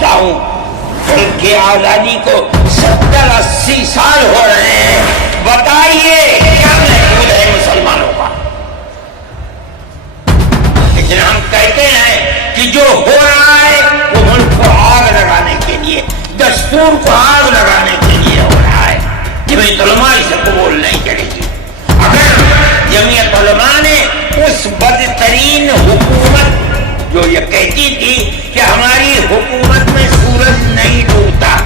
پوچھتا ہوں، ملک کی آزادی کو 70-80 سال ہو رہے ہیں، بتائیے کیا محفوظ ہے مسلمانوں کا؟ لیکن ہم کہتے ہیں کہ جو ہو رہا ہے وہ ملک کو آگ لگانے کے لیے، دستور کو آگ لگانے کے لیے ہو رہا ہے۔ جمعیت علماء اسے قبول نہیں کرے گی۔ اگر جمعیت علماء نے اس بدترین حکومت جو یہ کہتی تھی کہ ہماری حکومت میں سورج نہیں ڈوبتا،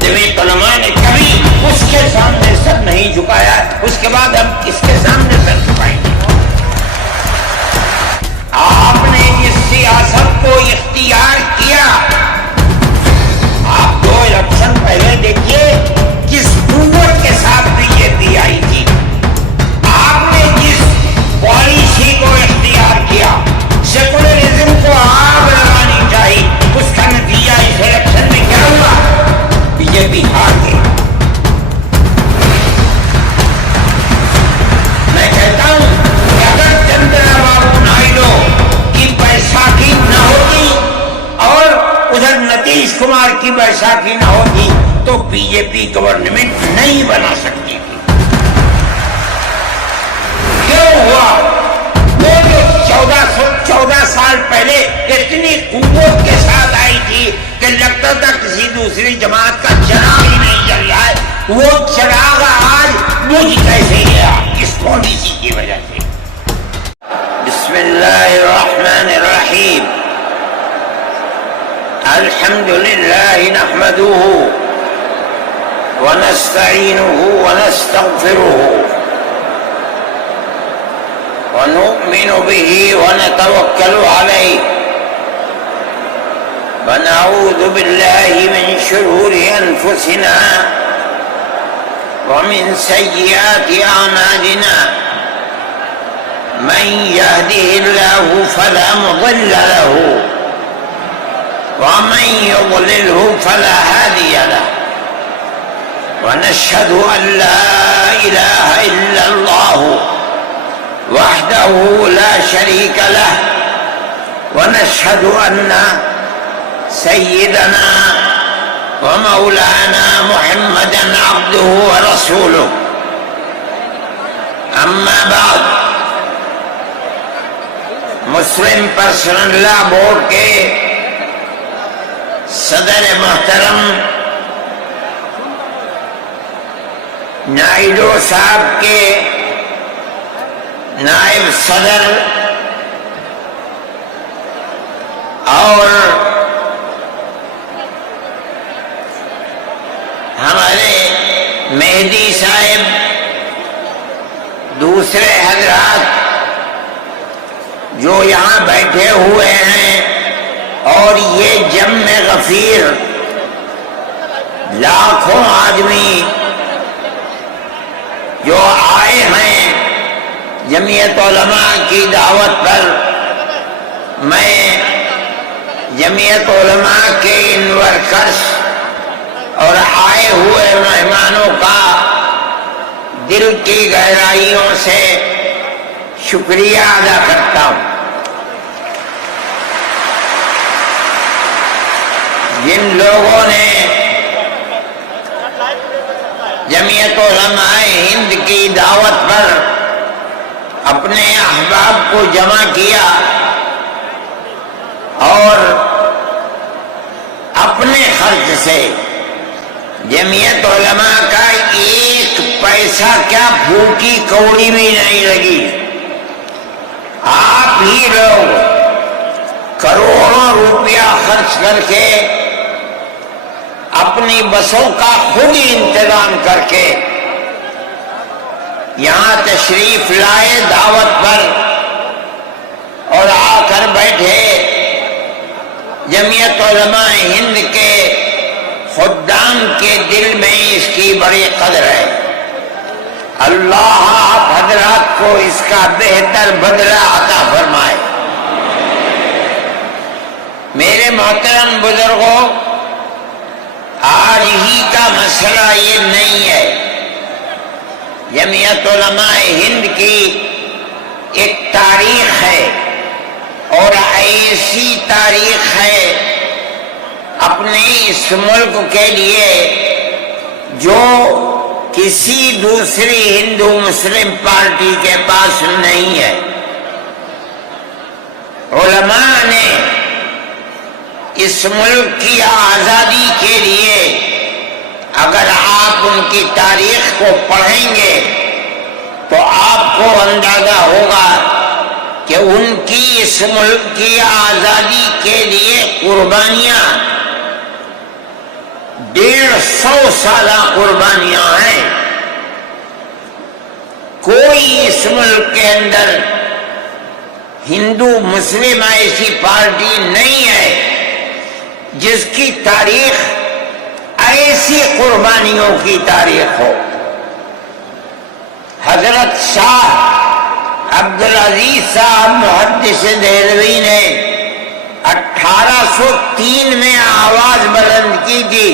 جمعیت علماء نے کبھی اس کے سامنے سر نہیں جھکایا، اس کے بعد ہم کس کے سامنے سر جھکائیں گے؟ آپ نے اس سیاست کو اختیار کیا۔ آپ 2 الیکشن پہلے دیکھیے کس قوت کے ساتھ بی جے پی آئی تھی۔ آپ نے جس پالیسی کو اختیار کیا، سیکولرزم کو آگ لگانی چاہیے، اس کا نتیجہ اس الیکشن میں کیا ہوا؟ بی جے پی ہار گئی۔ میں کہتا ہوں کہ اگر چندرا بابو نائیڈو کی بیساکھی نہ ہوتی اور ادھر نتیش کمار کی بیساکھی نہ ہوتی تو بی جے پی گورنمنٹ نہیں بنا سکتی تھی۔ کیوں ہوا؟ وہ جو 14 سال پہلے اتنی قوت کے ساتھ آئی تھی کہ لگتا تھا کسی دوسری جماعت کا چراغ ہی نہیں جل رہا ہے، وہ چراغ آج بجھ کیسے گیا؟ اس پالیسی کی وجہ سے۔ بسم اللہ الرحمن الرحیم، الحمد للہ نحمده ونستعینه ونستغفره ونؤمن به ونتوکل علیہ ونعوذ باللہ من شرور انفسنا ومن سیئات اعمالنا، من يهده الله فلا مضل له ومن يضلله فلا هادي له، ونشهد أن لا إله إلا الله وحده لا شريك له، ونشهد أن سيدنا ومولانا محمدا عبده ورسوله، أما بعد، مسلم پرسنل لا بورڈ کے صدر محترم نائیڈو صاحب کے نائب صدر اور ہمارے مہدی صاحب، دوسرے حضرات جو یہاں بیٹھے ہوئے ہیں، اور یہ جمع غفیر لاکھوں آدمی جو آئے ہیں جمعیت علماء کی دعوت پر، میں جمعیت علماء کے ان ورکرز اور آئے ہوئے مہمانوں کا دل کی گہرائیوں سے شکریہ ادا کرتا ہوں۔ جن لوگوں نے جمعیت علماء ہند کی دعوت پر اپنے احباب کو جمع کیا اور اپنے خرچ سے جمعیت علماء کا 1 پیسہ کیا پھوکی کوڑی بھی نہیں لگی، آپ ہی لوگ کروڑوں روپیہ خرچ کر کے اپنی بسوں کا خود ہی انتظام کر کے یہاں تشریف لائے دعوت پر اور آ کر بیٹھے۔ جمعیت علماء ہند کے خدام کے دل میں اس کی بڑی قدر ہے۔ اللہ آپ حضرات کو اس کا بہتر بدلہ عطا فرمائے۔ میرے محترم بزرگوں، آج ہی کا مسئلہ یہ نہیں ہے۔ جمعیت علماء ہند کی ایک تاریخ ہے، اور ایسی تاریخ ہے اپنے اس ملک کے لیے جو کسی دوسری ہندو مسلم پارٹی کے پاس نہیں ہے. علماء نے اس ملک کی آزادی کے لیے اگر آپ ان کی تاریخ کو پڑھیں گے تو آپ کو اندازہ ہوگا کہ ان کی اس ملک کی آزادی کے لیے قربانیاں 150 سالہ قربانیاں ہیں. کوئی اس ملک کے اندر ہندو مسلم ایسی پارٹی نہیں ہے جس کی تاریخ ایسی قربانیوں کی تاریخ ہو. حضرت شاہ عبدالعزیز صاحب محدث دہلوی نے 1803 میں آواز بلند کی تھی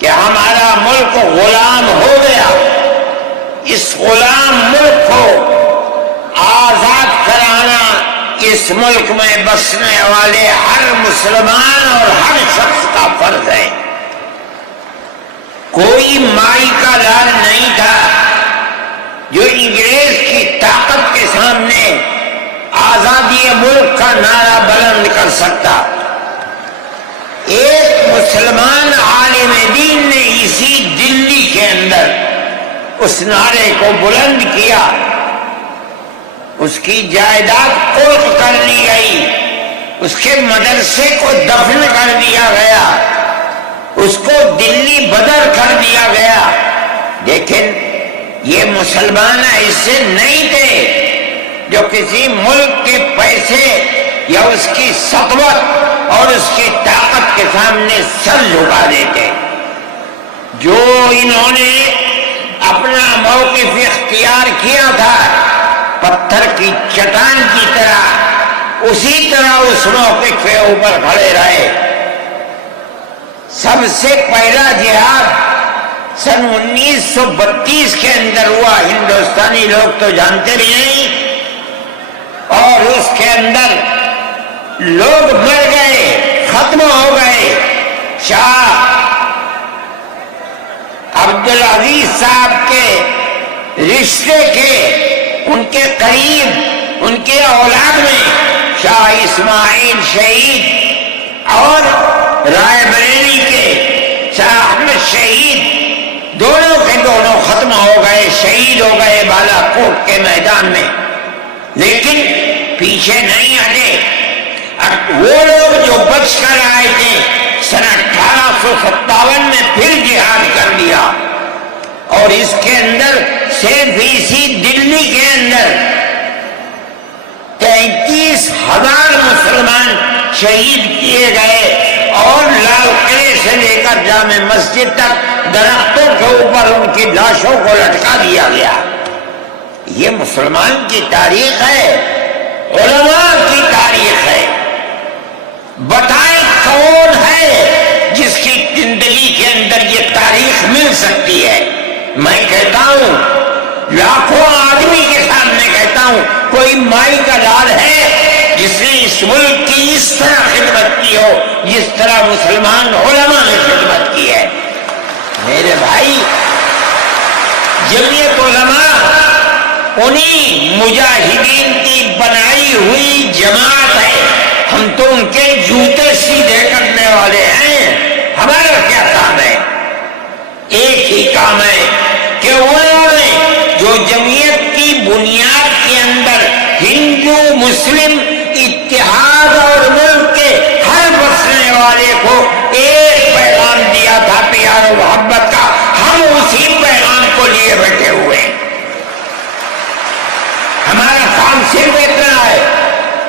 کہ ہمارا ملک غلام ہو گیا. اس غلام ملک کو آزاد کرانا اس ملک میں بسنے والے ہر مسلمان اور ہر شخص کا فرض ہے. کوئی مائی کا لال نہیں تھا جو انگریز کی طاقت کے سامنے آزادی ملک کا نعرہ بلند کر سکتا. ایک مسلمان عالم دین نے اسی دلی کے اندر اس نعرے کو بلند کیا. اس کی جائیداد قلف کر لی گئی, اس کے مدرسے کو دفن کر دیا گیا, اس کو دلی بدر کر دیا گیا. لیکن یہ مسلمان ایسے نہیں تھے جو کسی ملک کے پیسے یا اس کی سطوت اور اس کی طاقت کے سامنے سر جھکا دیتے. جو انہوں نے اپنا موقف اختیار کیا تھا پتھر کی چٹان کی طرح, اسی طرح اس موقف کے اوپر کھڑے رہے. سب سے پہلا جہاد سن 1932 کے اندر ہوا. ہندوستانی لوگ تو جانتے بھی نہیں, اور اس کے اندر لوگ مر گئے, ختم ہو گئے. شاہ عبدالعزیز صاحب کے رشتے کے, ان کے قریب, ان کے اولاد میں شاہ اسماعیل شہید اور رائے بریلی کے شاہ احمد شہید, دونوں کے دونوں ختم ہو گئے, شہید ہو گئے بالا کوٹ کے میدان میں. لیکن پیچھے نہیں ہٹے. وہ لوگ جو بچ کر آئے تھے سن 1857 میں پھر جہاد کر لیا, اور اس کے اندر صرف اسی دلی کے اندر 33,000 مسلمان شہید کیے گئے, اور لال قلعے سے لے کر جامع مسجد تک درختوں کے اوپر ان کی لاشوں کو لٹکا دیا گیا. یہ مسلمان کی تاریخ ہے, علماء کی تاریخ ہے. بتائیں کون ہے جس کی زندگی کے اندر یہ تاریخ مل سکتی ہے؟ میں کہتا ہوں, لاکھوں آدمی کے سامنے کہتا ہوں, کوئی مائی کا لال ہے جس نے اس ملک کی اس طرح خدمت کی ہو جس طرح مسلمان علماء نے خدمت کی ہے؟ میرے بھائی, جمعیت علماء انہی مجاہدین کی بنائی ہوئی جماعت ہے. ہم تو ان کے جوتے سیدھے کرنے والے ہیں. ہمارا کیا کام ہے؟ ایک ہی کام ہے کہ انہوں نے جو جمعیت کی بنیاد کے اندر ہندو مسلم اتحاد اور ملک کے ہر بسنے والے کو ایک پیغام دیا تھا پیار و محبت کا, ہم اسی پیغام کو لیے بیٹھے ہوئے ہیں. ہمارا کام صرف اتنا ہے,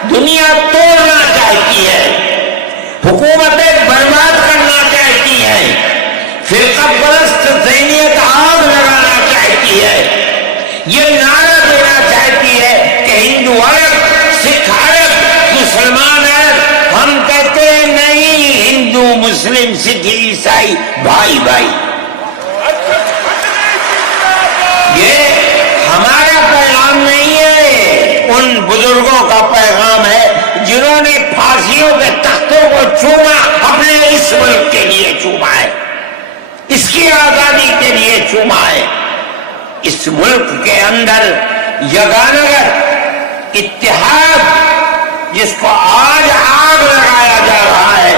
دنیا توڑنا چاہتی ہے, حکومتیں برباد کرنا چاہتی ہیں, فرقہ پرست ذہنیت آگ لگانا چاہتی ہے, یہ نعرہ دینا چاہتی ہے کہ ہندو الگ, سکھ الگ, مسلمان الگ. ہم کہتے ہیں نہیں, ہندو مسلم سکھ عیسائی بھائی بھائی. یہ ہمارا پیغام نہیں ہے, ان بزرگوں کا پیغام ہے جنہوں نے پھانسیوں کے تختوں کو چوما, اپنے اس ملک کے لیے چوما ہے، اس کی آزادی کے لیے چوما ہے۔ اس ملک کے اندر یگانگت اتحاد جس کو آج آگ لگایا جا رہا ہے،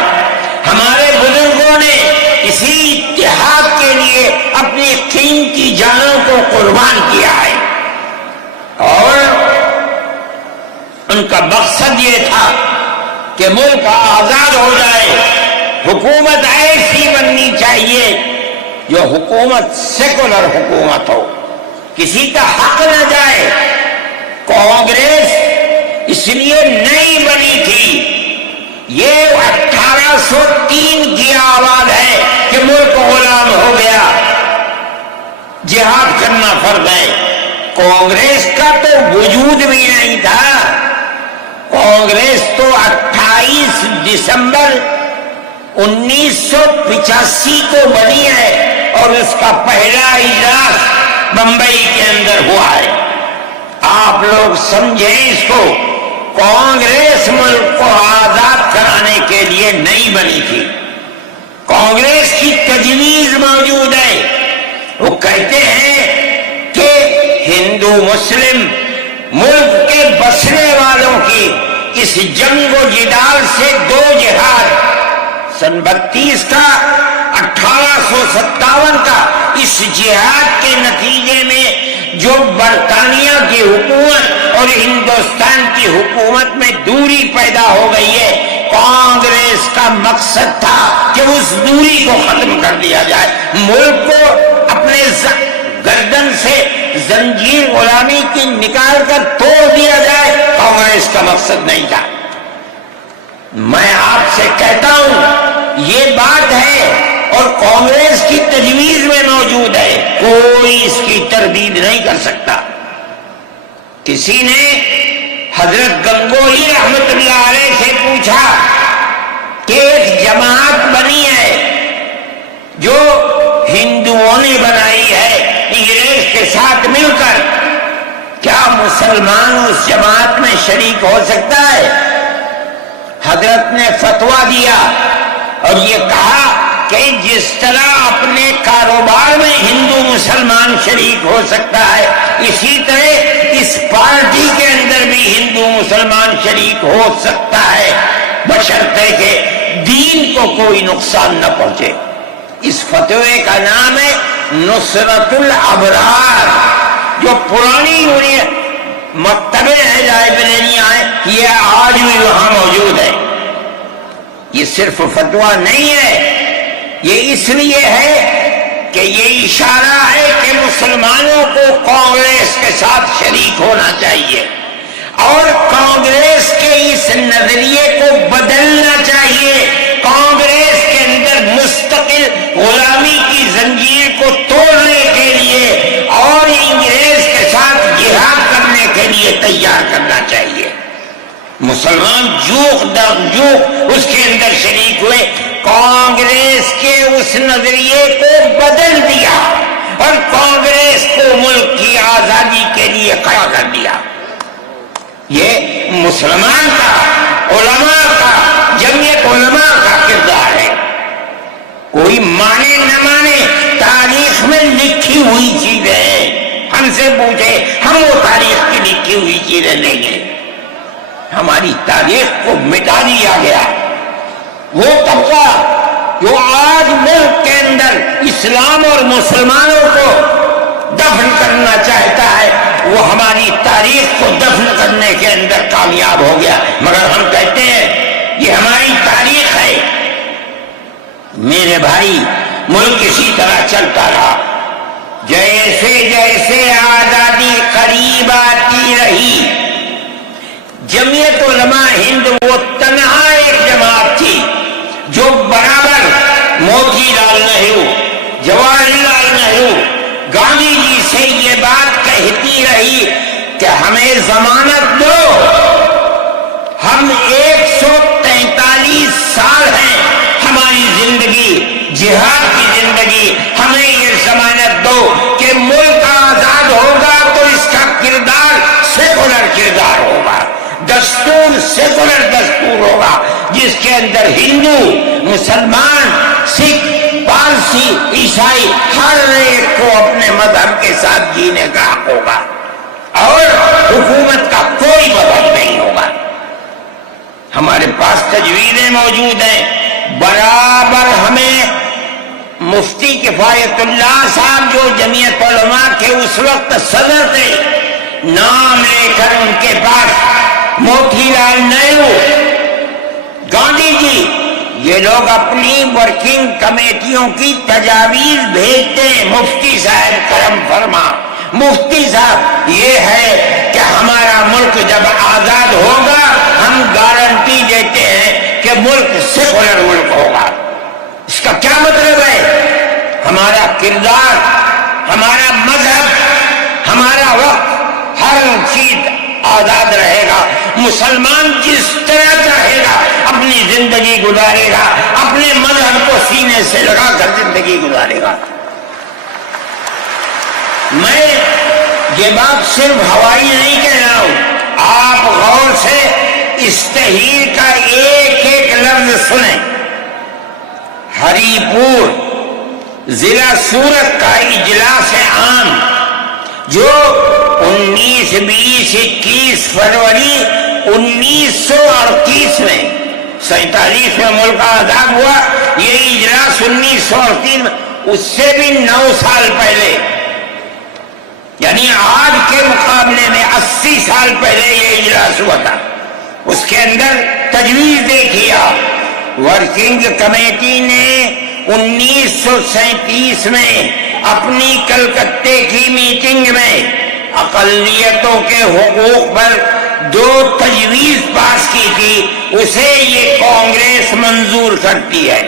ہمارے بزرگوں نے اسی اتحاد کے لیے اپنی قیمتی جانوں کو قربان کیا ہے، اور ان کا مقصد یہ تھا کہ ملک آزاد ہو جائے، حکومت ایسی بننی چاہیے جو حکومت سیکولر حکومت ہو، کسی کا حق نہ جائے۔ کانگریس اس لیے نہیں بنی تھی، یہ 1803 کی آواز ہے کہ ملک غلام ہو گیا، جہاد کرنا فرض ہے۔ کانگریس کا تو وجود بھی نہیں تھا، کانگریس تو 28 دسمبر 1985 کو بنی ہے، اور اس کا پہلا اجلاس بمبئی کے اندر ہوا ہے۔ آپ لوگ سمجھیں اس کو، کانگریس ملک کو آزاد کرانے کے لیے نہیں بنی تھی، کانگریس کی تجویز موجود ہے۔ وہ کہتے ہیں کہ ہندو مسلم ملک کے بسنے والوں کی اس جنگ و جدال سے دو جہاد، سن 32 کا 1857 کا، اس جہاد کے نتیجے میں جو برطانیہ کی حکومت اور ہندوستان کی حکومت میں دوری پیدا ہو گئی ہے، کانگریس کا مقصد تھا کہ اس دوری کو ختم کر دیا جائے، ملک کو اپنے گردن سے زنجیر غلامی کی نکال کر توڑ دیا جائے۔ کانگریس کا مقصد نہیں تھا۔ میں آپ سے کہتا ہوں یہ بات ہے اور کانگریس کی تجویز میں موجود ہے، کوئی اس کی تردید نہیں کر سکتا۔ کسی نے حضرت گنگوہی رحمت اللہ علیہ سے پوچھا کہ ایک جماعت بنی ہے جو ہندوؤں نے بنائی ہے انگریز کے ساتھ مل کر، کیا مسلمان اس جماعت میں شریک ہو سکتا ہے؟ حضرت نے فتویٰ دیا اور یہ کہا کہ جس طرح اپنے کاروبار میں ہندو مسلمان شریک ہو سکتا ہے، اسی طرح اس پارٹی کے اندر بھی ہندو مسلمان شریک ہو سکتا ہے، بشرطے کہ دین کو کوئی نقصان نہ پہنچے۔ اس فتوے کا نام ہے نصرت الابرار، جو پرانی مکتبیں ہیں، لائبریریاں ہیں، یہ آج بھی وہاں موجود ہے۔ یہ صرف فتویٰ نہیں ہے، یہ اس لیے ہے کہ یہ اشارہ ہے کہ مسلمانوں کو کانگریس کے ساتھ شریک ہونا چاہیے اور کانگریس کے اس نظریے کو بدلنا چاہیے۔ کانگریس کے اندر مستقل غلامی کی زنجیر کو توڑنے کے لیے اور انگریز کے ساتھ جہاد کرنے کے لیے تیار کرنا چاہیے۔ مسلمان جوخ در جوخ اس کے اندر شریک ہوئے، کانگریس کے اس نظریے کو بدل دیا اور کانگریس کو ملک کی آزادی کے لیے کھڑا کر دیا۔ یہ مسلمان کا، علماء کا، جمعیت علماء کا کردار ہے۔ کوئی مانے نہ مانے، تاریخ میں لکھی ہوئی چیزیں ہیں، ہم سے پوچھے ہم وہ تاریخ کی لکھی ہوئی چیزیں لیں گے۔ ہماری تاریخ کو مٹا دیا گیا۔ وہ طبقہ جو آج ملک کے اندر اسلام اور مسلمانوں کو دفن کرنا چاہتا ہے، وہ ہماری تاریخ کو دفن کرنے کے اندر کامیاب ہو گیا، مگر ہم کہتے ہیں یہ ہماری تاریخ ہے۔ میرے بھائی، ملک اسی طرح چلتا رہا، جیسے جیسے آزادی قریب آتی رہی، جمعیت علماء ہند وہ تنہا ایک جماعت تھی جو برابر موتی لال نہرو، جواہر لال نہرو، گاندھی جی سے یہ بات کہتی رہی کہ ہمیں ضمانت دو، ہم 143 سال ہیں ہماری زندگی، جہاد کی زندگی، ہمیں یہ ضمانت دو کہ ملک آزاد ہوگا تو اس کا کردار سیکولر کردار ہوگا، دستور سیکولر دستور ہوگا، جس کے اندر کر ہندو، مسلمان، سکھ، پارسی، عیسائی ہر ایک کو اپنے مذہب کے ساتھ جینے کا حق ہوگا اور حکومت کا کوئی مذہب نہیں ہوگا۔ ہمارے پاس تجویزیں موجود ہیں، برابر ہمیں مفتی کفایت اللہ صاحب جو جمعیت علماء کے اس وقت صدر تھے، نام لے کر ان کے پاس موتی لال نہرو، گاندھی جی، یہ لوگ اپنی ورکنگ کمیٹیوں کی تجاویز بھیجتے ہیں، مفتی صاحب کرم فرما، مفتی صاحب یہ ہے کہ ہمارا ملک جب آزاد ہوگا ہم گارنٹی دیتے ہیں کہ ملک سیکولر ملک ہوگا۔ اس کا کیا مطلب ہے؟ ہمارا کردار، ہمارا مذہب، ہمارا وقت، ہر چیز آزاد رہے گا، مسلمان جس طرح چاہے گا اپنی زندگی گزارے گا، اپنے مذہب کو سینے سے لگا کر زندگی گزارے گا۔ میں یہ بات صرف ہوائی نہیں کہہ رہا ہوں، آپ غور سے اس تحریر کا ایک ایک لفظ سنیں۔ ہری پور ضلع سورت کا اجلاس عام جو 19، 20، 21 فروری 1938 میں 47 میں ملک آزاد ہوا، یہ اجلاس 1938 میں، اس سے بھی 9 سال پہلے، یعنی آج کے مقابلے میں 80 سال پہلے یہ اجلاس ہوا تھا۔ اس کے اندر تجویز دیکھیے آپ، ورکنگ کمیٹی نے 1937 میں اپنی کلکتے کی میٹنگ میں اقلیتوں کے حقوق پر 2 تجویز پاس کی تھی، اسے یہ کانگریس منظور کرتی ہے،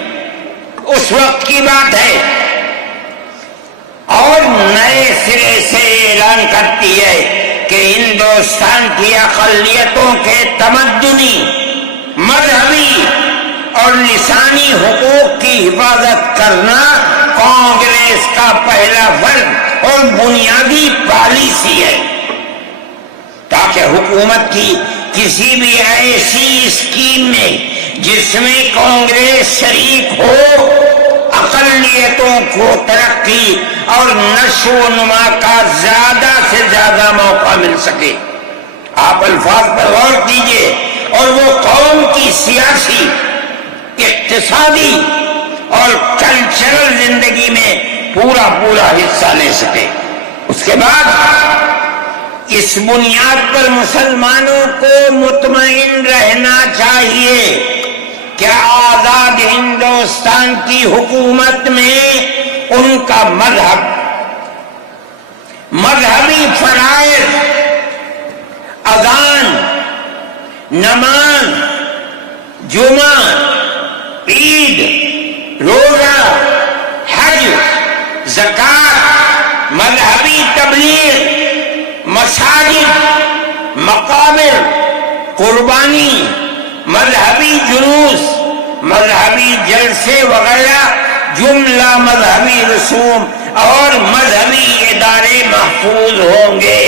اس وقت کی بات ہے، اور نئے سرے سے اعلان کرتی ہے کہ ہندوستان کی اقلیتوں کے تمدنی، مذہبی اور لسانی حقوق کی حفاظت کرنا کانگریس کا پہلا فرض اور بنیادی پالیسی ہے، تاکہ حکومت کی کسی بھی ایسی اسکیم میں جس میں کانگریس شریک ہو، اقلیتوں کو ترقی اور نشو و نما کا زیادہ سے زیادہ موقع مل سکے۔ آپ الفاظ پر غور کیجئے، اور وہ قوم کی سیاسی، اقتصادی اور کلچرل زندگی میں پورا حصہ لے سکے۔ اس کے بعد اس بنیاد پر مسلمانوں کو مطمئن رہنا چاہیے کہ آزاد ہندوستان کی حکومت میں ان کا مذہبی فرائض، اذان، نماز، جمعہ، عید، روزہ، حج، زکوٰۃ، مذہبی تبلیغ، مساجد، مقابر، قربانی، مذہبی جلوس، مذہبی جلسے وغیرہ جملہ مذہبی رسوم اور مذہبی ادارے محفوظ ہوں گے،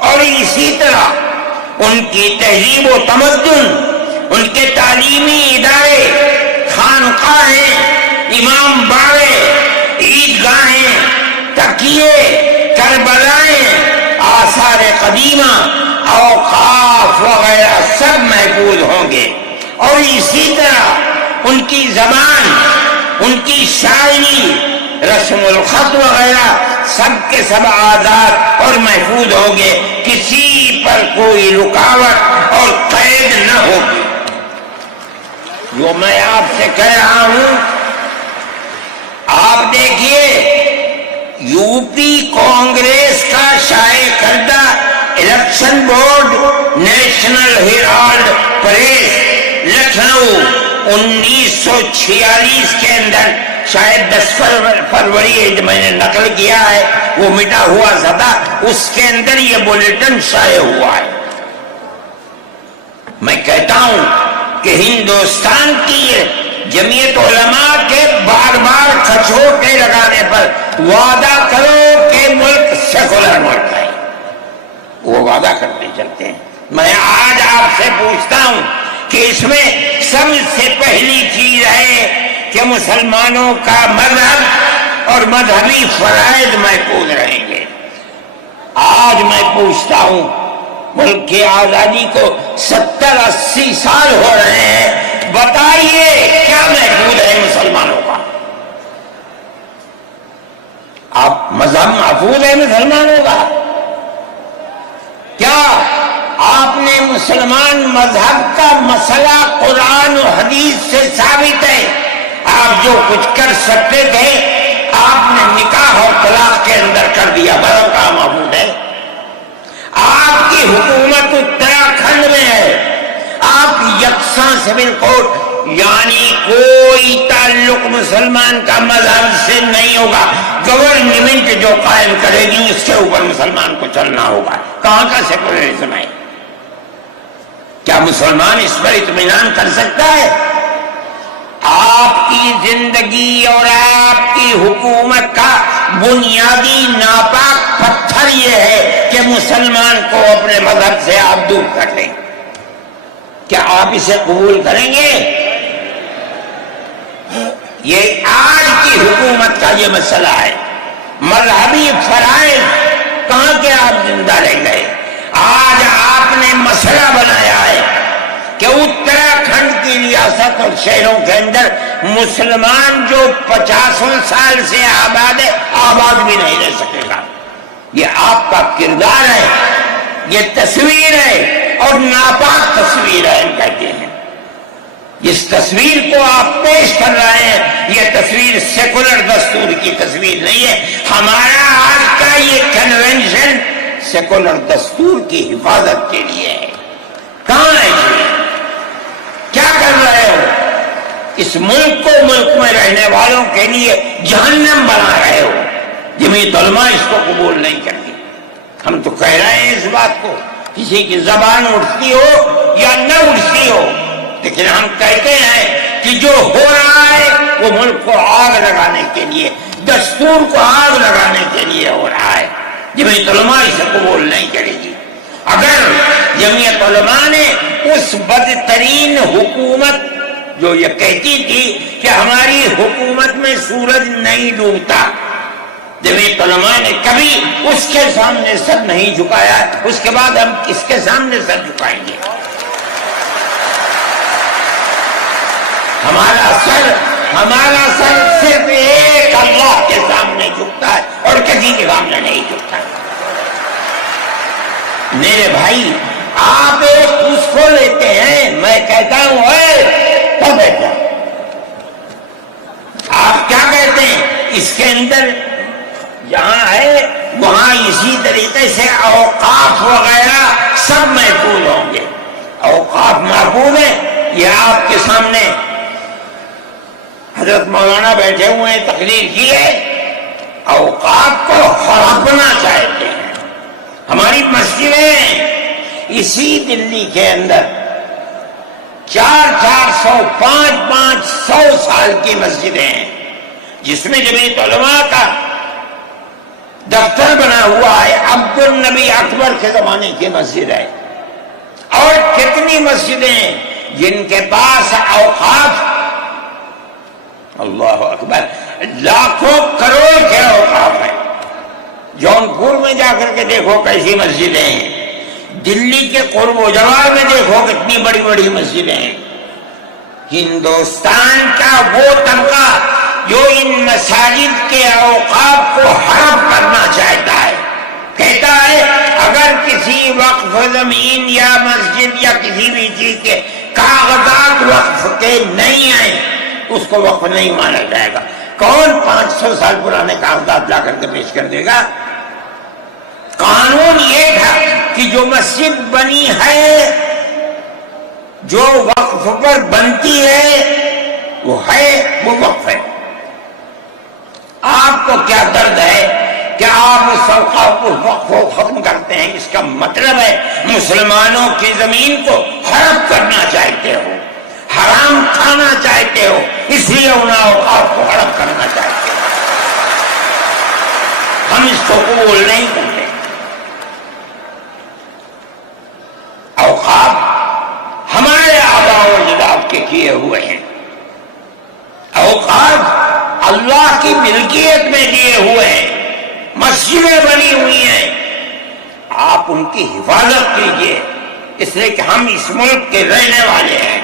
اور اسی طرح ان کی تہذیب و تمدن، ان کے تعلیمی ادارے، خانقاہیں، امام باڑے، عیدگاہیں، تکیے، کربلائیں، آثار قدیمہ، اوقاف وغیرہ سب محفوظ ہوں گے، اور اسی طرح ان کی زبان، ان کی شاعری، رسم الخط وغیرہ سب کے سب آزاد اور محفوظ ہوں گے، کسی پر کوئی رکاوٹ اور قید نہ ہوگی۔ جو میں آپ سے کہہ رہا ہوں، آپ دیکھیے یو پی کانگریس کا شائع کردہ election board National Herald press Lucknow 1946 کے اندر، شاید 10 فروری میں نے نقل کیا ہے، وہ مٹا ہوا تھا، اس کے اندر یہ بلیٹن شائع ہوا ہے۔ میں کہتا ہوں کہ ہندوستان کی جمعیت علماء کے بار بار کھچوٹے لگانے پر وعدہ کرو کہ ملک سیکولر ملک ہے، وہ وعدہ کرتے چلتے ہیں۔ میں آج آپ سے پوچھتا ہوں کہ اس میں سب سے پہلی چیز ہے کہ مسلمانوں کا مذہب اور مذہبی فرائض محفوظ رہیں گے۔ آج میں پوچھتا ہوں، ملک کی آزادی کو 70-80 سال ہو رہے ہیں، بتائیے کیا محفوظ ہے مسلمانوں کا؟ آپ مذہب محفوظ ہے مسلمانوں کا؟ کیا آپ نے مسلمان مذہب کا مسئلہ قرآن و حدیث سے ثابت ہے؟ آپ جو کچھ کر سکتے تھے آپ نے نکاح اور طلاق کے اندر کر دیا، مذہب کا محفوظ ہے؟ آپ کی حکومت اتراکھنڈ میں ہے، آپ یکساں سول کوڈ، یعنی کوئی تعلق مسلمان کا مذہب سے نہیں ہوگا، گورنمنٹ جو قائم کرے گی اس کے اوپر مسلمان کو چلنا ہوگا۔ کہاں کا سیکولرزم ہے؟ کیا مسلمان اس پر اطمینان کر سکتا ہے؟ آپ کی زندگی اور آپ کی حکومت کا بنیادی ناپاک پتھر یہ ہے کہ مسلمان کو اپنے مذہب سے آپ دور کر لیں۔ کیا آپ اسے قبول کریں گے؟ یہ آج کی حکومت کا یہ مسئلہ ہے۔ مذہبی فرائض کہاں کے آپ زندہ رہ گئے؟ آج آپ نے مسئلہ بنایا ہے کہ اتراکھنڈ کی ریاست اور شہروں کے اندر مسلمان جو 50 سال سے آباد ہے، آباد بھی نہیں رہ سکے گا۔ یہ آپ کا کردار ہے، یہ تصویر ہے اور ناپاک تصویر ہے، ہم کہتے ہیں۔ اس تصویر کو آپ پیش کر رہے ہیں، یہ تصویر سیکولر دستور کی تصویر نہیں ہے۔ ہمارا آج کا یہ کنونشن سیکولر دستور کی حفاظت کے لیے ہے۔ کہاں ہے یہ؟ کیا کر رہے ہو؟ اس ملک کو، ملک میں رہنے والوں کے لیے جہنم بنا رہے ہو۔ جمعیت علماء اس کو قبول نہیں کرتی۔ ہم تو کہہ رہے ہیں اس بات کو، کسی کی زبان اٹھتی ہو یا نہ اٹھتی ہو، لیکن ہم کہتے ہیں کہ جو ہو رہا ہے وہ ملک کو آگ لگانے کے لیے، دستور کو آگ لگانے کے لیے ہو رہا ہے۔ جمعیت علماء اسے قبول نہیں کرے گی۔ اگر جمعیت علماء نے اس بدترین حکومت جو یہ کہتی تھی کہ ہماری حکومت میں سورج نہیں ڈوبتا، جمعیت علماء نے کبھی اس کے سامنے سر نہیں جھکایا، اس کے بعد ہم کس کے سامنے سر جھکائیں گے؟ ہمارا سر صرف ایک اللہ کے سامنے جھکتا ہے اور کسی کے سامنے نہیں جھکتا۔ میرے بھائی، آپ ایک اس کو لیتے ہیں، میں کہتا ہوں تو بیٹھا، آپ کیا کہتے ہیں؟ اس کے اندر جہاں ہے وہاں اسی طریقے سے اوقاف وغیرہ سب محفوظ ہوں گے۔ اوقاف محفوظ ہیں، یہ آپ کے سامنے حضرت مولانا بیٹھے ہوئے ہیں، تقریر کی ہے۔ اوقاف کو ہڑپنا چاہتے ہیں۔ ہماری مسجدیں اسی دلی کے اندر 400 500 سال کی مسجدیں ہیں، جس میں جمعیت علماء کا دفتر بنا ہوا ہے، عبد النبی اکبر کے زمانے کی مسجد ہے۔ اور کتنی مسجدیں جن کے پاس اوقاف، اللہ اکبر، لاکھوں کروڑ کے اوقاف ہیں۔ جونپور میں جا کر کے دیکھو کیسی مسجدیں ہیں، دلی کے قرب و جوار میں دیکھو کتنی بڑی بڑی مسجدیں ہیں۔ ہندوستان کا وہ طبقہ جو ان مساجد کے اوقاف کو ہڑپ کرنا چاہتا ہے، کہتا ہے اگر کسی وقف زمین یا مسجد یا کسی بھی چیز کے کاغذات وقف کے نہیں آئے اس کو وقف نہیں مانا جائے گا۔ کون 500 سال پرانے کاغذات لا کر کے پیش کر دے گا؟ قانون یہ تھا کہ جو مسجد بنی ہے، جو وقف پر بنتی ہے وہ وقف ہے۔ آپ کو کیا درد ہے کہ آپ اس اوقاف کو وقف کو ختم کرتے ہیں؟ اس کا مطلب ہے مسلمانوں کی زمین کو ہڑپ کرنا چاہتے ہو، حرام کھانا چاہتے ہو، اس لیے ان اوقاف کو ہڑپ کرنا چاہتے ہو۔ ہم اس کو قبول نہیں کرتے۔ اوقاف ہمارے آباء و اللہ کی ملکیت میں لیے ہوئے ہیں، مسجدیں بنی ہوئی ہیں، آپ ان کی حفاظت کیجیے، اس لیے کہ ہم اس ملک کے رہنے والے ہیں،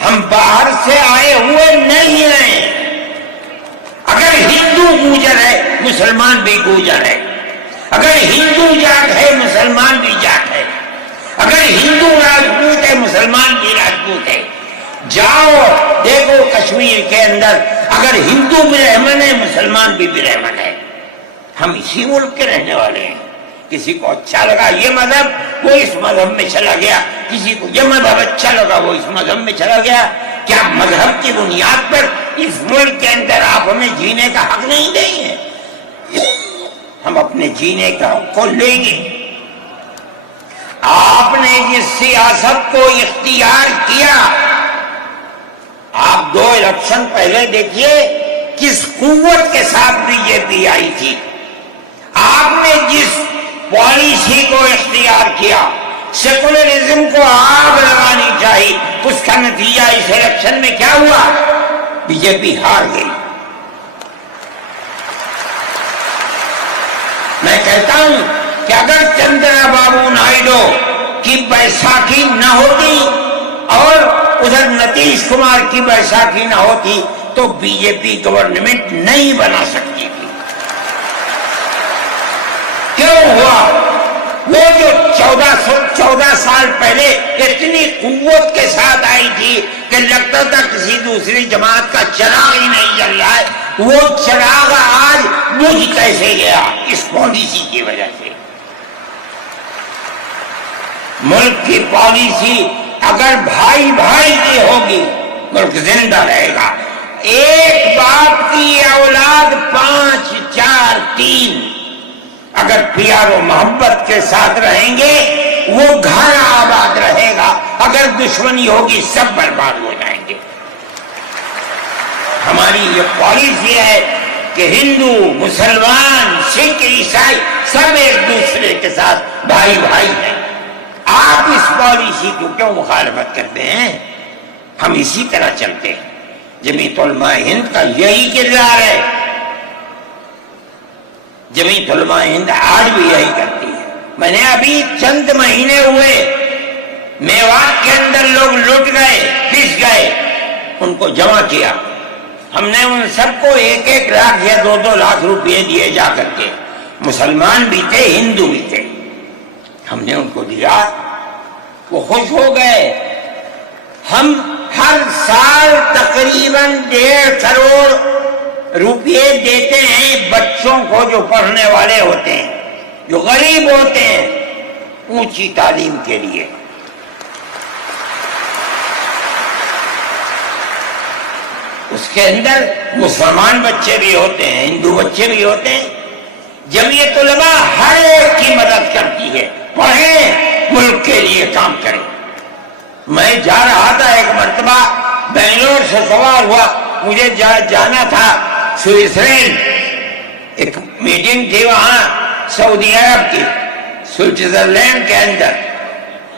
ہم باہر سے آئے ہوئے نہیں ہیں۔ اگر ہندو گوجر ہے مسلمان بھی گوجر ہے، اگر ہندو جاٹ ہے مسلمان بھی جاٹ ہے، اگر ہندو راجپوت ہے مسلمان بھی راجپوت ہے۔ جاؤ دیکھو کشمیر کے اندر، اگر ہندو برہمن ہے مسلمان بھی برہمن ہے۔ ہم اسی ملک کے رہنے والے ہیں۔ کسی کو اچھا لگا یہ مذہب وہ اس مذہب میں چلا گیا، کسی کو یہ مذہب اچھا لگا وہ اس مذہب میں چلا گیا۔ کیا مذہب کی بنیاد پر اس ملک کے اندر آپ ہمیں جینے کا حق نہیں دیں گے؟ ہم اپنے جینے کا حق کو لیں گے۔ آپ نے جس سیاست کو اختیار کیا، آپ 2 الیکشن پہلے دیکھیے کس قوت کے ساتھ بی جے پی آئی تھی۔ آپ نے جس پالیسی کو اختیار کیا، سیکولرزم کو آگ لگانی چاہیے، اس کا نتیجہ اس الیکشن میں کیا ہوا؟ بی جے پی ہار گئی۔ میں کہتا ہوں کہ اگر چندرا بابو نائیڈو کی بیساکھی نہ ہوتی اور ادھر نتیش کمار کی بیساکھی نہ ہوتی تو بی جے پی گورنمنٹ نہیں بنا سکتی تھی۔ کیوں ہوا؟ وہ جو 14 سال پہلے اتنی قوت کے ساتھ آئی تھی کہ لگتا تھا کسی دوسری جماعت کا چراغ ہی نہیں جل رہا ہے، وہ چراغ آج بجھ کیسے گیا؟ اس پالیسی کی وجہ سے۔ ملک کی پالیسی اگر بھائی بھائی کی ہوگی ملک زندہ رہے گا۔ ایک باپ کی اولاد 5 4 3 اگر پیار و محبت کے ساتھ رہیں گے وہ گھر آباد رہے گا، اگر دشمنی ہوگی سب برباد ہو جائیں گے۔ ہماری یہ پالیسی ہے کہ ہندو مسلمان سکھ عیسائی سب ایک دوسرے کے ساتھ بھائی بھائی ہیں۔ آپ اس پالیسی کو کیوں مخالفت کرتے ہیں؟ ہم اسی طرح چلتے ہیں۔ جمعیت علماء ہند کا یہی کردار ہے، جمعیت علماء ہند آج بھی یہی کرتی ہے۔ میں نے ابھی چند مہینے ہوئے میوات کے اندر لوگ لٹ گئے، پس گئے، ان کو جمع کیا، ہم نے ان سب کو 1 لاکھ یا 2 لاکھ روپئے دیے جا کر کے، مسلمان بھی تھے ہندو بھی تھے، ہم نے ان کو دیا، وہ خوش ہو گئے۔ ہم ہر سال تقریباً 1.5 کروڑ روپئے دیتے ہیں بچوں کو جو پڑھنے والے ہوتے ہیں، جو غریب ہوتے ہیں، اونچی تعلیم کے لیے۔ اس کے اندر مسلمان بچے بھی ہوتے ہیں، ہندو بچے بھی ہوتے ہیں۔ جمعیت علماء ہر ایک کی مدد کرتی ہے، پڑھیں، ملک کے لیے کام کریں۔ میں جا رہا تھا ایک مرتبہ بنگلور سے سوار ہوا، مجھے جانا تھا سوئٹزرلینڈ، ایک میٹنگ تھی وہاں سعودی عرب کی، سوئٹزرلینڈ کے اندر۔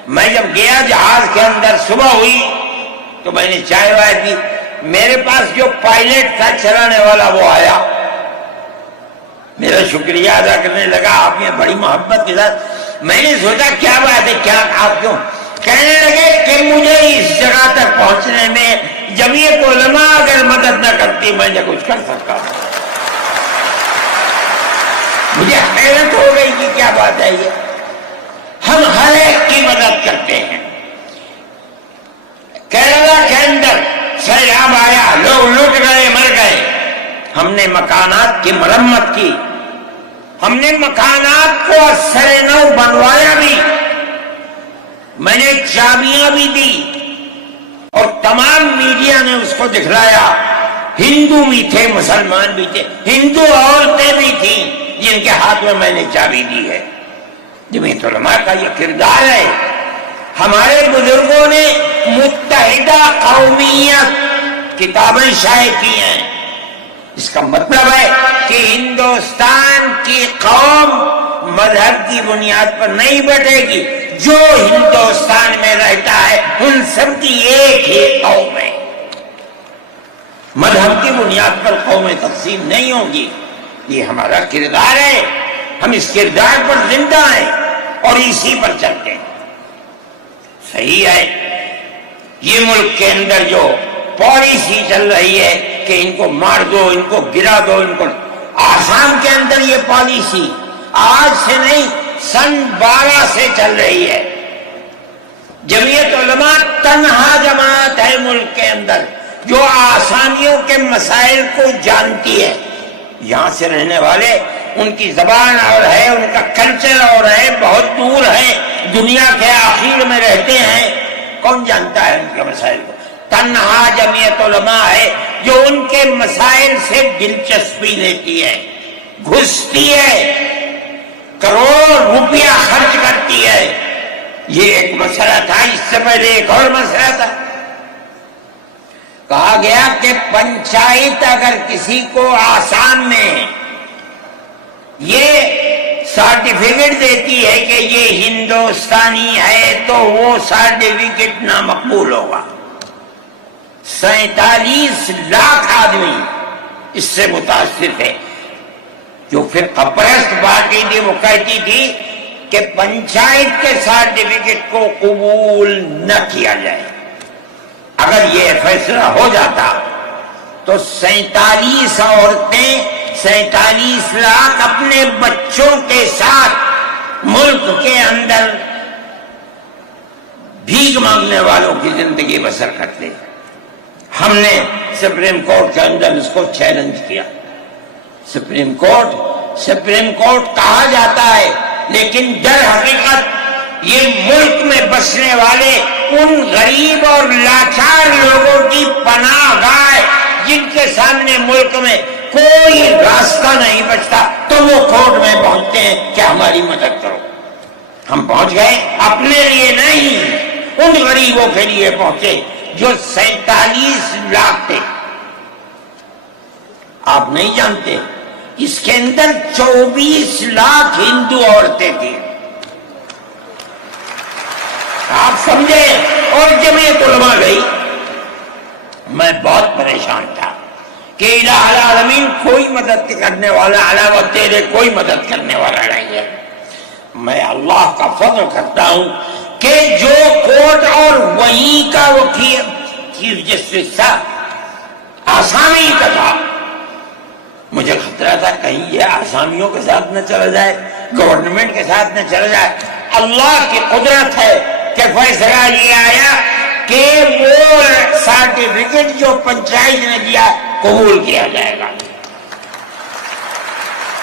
میں جب گیا جہاز کے اندر صبح ہوئی تو میں نے چائے وائے پی، میرے پاس جو پائلٹ تھا چلانے والا وہ آیا، میرا شکریہ ادا کرنے لگا، آپ نے بڑی محبت کے ساتھ۔ میں نے سوچا کیا بات ہے، کیا آپ کیوں؟ کہنے لگے کہ مجھے اس جگہ تک پہنچنے میں جمعیت علماء اگر مدد نہ کرتی میں نے کچھ کر سکتا تھا۔ مجھے حیرت ہو گئی کہ کیا بات ہے یہ، ہم ہر ایک کی مدد کرتے ہیں۔ کیرلا کے اندر سیلاب آیا، لوگ لٹ گئے، مر گئے، ہم نے مکانات کی مرمت کی، ہم نے مکانات کو اثر نو بنوایا بھی، میں نے چابیاں بھی دی اور تمام میڈیا نے اس کو دکھلایا۔ ہندو بھی تھے، مسلمان بھی تھے، ہندو عورتیں بھی تھیں جن کے ہاتھ میں نے چابی دی ہے۔ جمعیت علماء کا یہ کردار ہے۔ ہمارے بزرگوں نے متحدہ قومیت کتابیں شائع کی ہیں، اس کا مطلب ہے کہ ہندوستان کی قوم مذہب کی بنیاد پر نہیں بٹے گی، جو ہندوستان میں رہتا ہے ان سب کی ایک ہی قوم ہے۔ مذہب کی بنیاد پر قومیں تقسیم نہیں ہوں گی. یہ ہمارا کردار ہے، ہم اس کردار پر زندہ ہیں اور اسی پر چلتے ہیں. صحیح ہے یہ ملک کے اندر جو پالیسی چل رہی ہے کہ ان کو مار دو، ان کو گرا دو، ان کو، آسام کے اندر یہ پالیسی آج سے نہیں سن 12 سے چل رہی ہے. جمعیت علماء تنہا جماعت ہے ملک کے اندر جو آسامیوں کے مسائل کو جانتی ہے. یہاں سے رہنے والے، ان کی زبان اور ہے، ان کا کلچر اور ہے، بہت دور ہے، دنیا کے آخر میں رہتے ہیں، کون جانتا ہے ان کے مسائل کو؟ تنہا جمعیت علماء ہے جو ان کے مسائل سے دلچسپی لیتی ہے، گھستی ہے، کروڑ روپیہ خرچ کرتی ہے. یہ ایک مسئلہ تھا. اس سے پہلے ایک اور مسئلہ تھا. کہا گیا کہ پنچایت اگر کسی کو آسام میں یہ سرٹیفکیٹ دیتی ہے کہ یہ ہندوستانی ہے تو وہ سرٹیفکیٹ نامقبول ہوگا. 47 لاکھ آدمی اس سے متاثر تھے. جو پھر پرست پارٹی تھی وہ کہتی تھی کہ پنچایت کے سرٹیفکیٹ کو قبول نہ کیا جائے. اگر یہ فیصلہ ہو جاتا تو 47 عورتیں، 47 لاکھ اپنے بچوں کے ساتھ ملک کے اندر بھیک مانگنے والوں کی زندگی بسر کرتے. ہم نے سپریم کورٹ کے اندر اس کو چیلنج کیا. سپریم کورٹ کہا جاتا ہے لیکن در حقیقت یہ ملک میں بسنے والے ان غریب اور لاچار لوگوں کی پناہ گاہ جن کے سامنے ملک میں کوئی راستہ نہیں بچتا تو وہ کورٹ میں پہنچتے ہیں کہ ہماری مدد کرو. ہم پہنچ گئے، اپنے لیے نہیں، ان غریبوں کے لیے پہنچے جو 47 لاکھ تھے. آپ نہیں جانتے اس کے اندر 24 لاکھ ہندو عورتیں تھیں. آپ سمجھے؟ اور جمعیت علماء گئی. میں بہت پریشان تھا کہ الہ العالمین کوئی مدد کرنے والا علاوہ تیرے کوئی مدد کرنے والا نہیں ہے. میں اللہ کا فضل کرتا ہوں کہ جو کورٹ اور وہیں کا وکیل چیف جسٹس تھا آسامی کا تھا. مجھے خطرہ تھا کہیں یہ آسامیوں کے ساتھ نہ چلا جائے، گورنمنٹ کے ساتھ نہ چلا جائے. اللہ کی قدرت ہے کہ فیصلہ یہ آیا کہ وہ سرٹیفکیٹ جو پنچایت نے دیا قبول کیا جائے گا.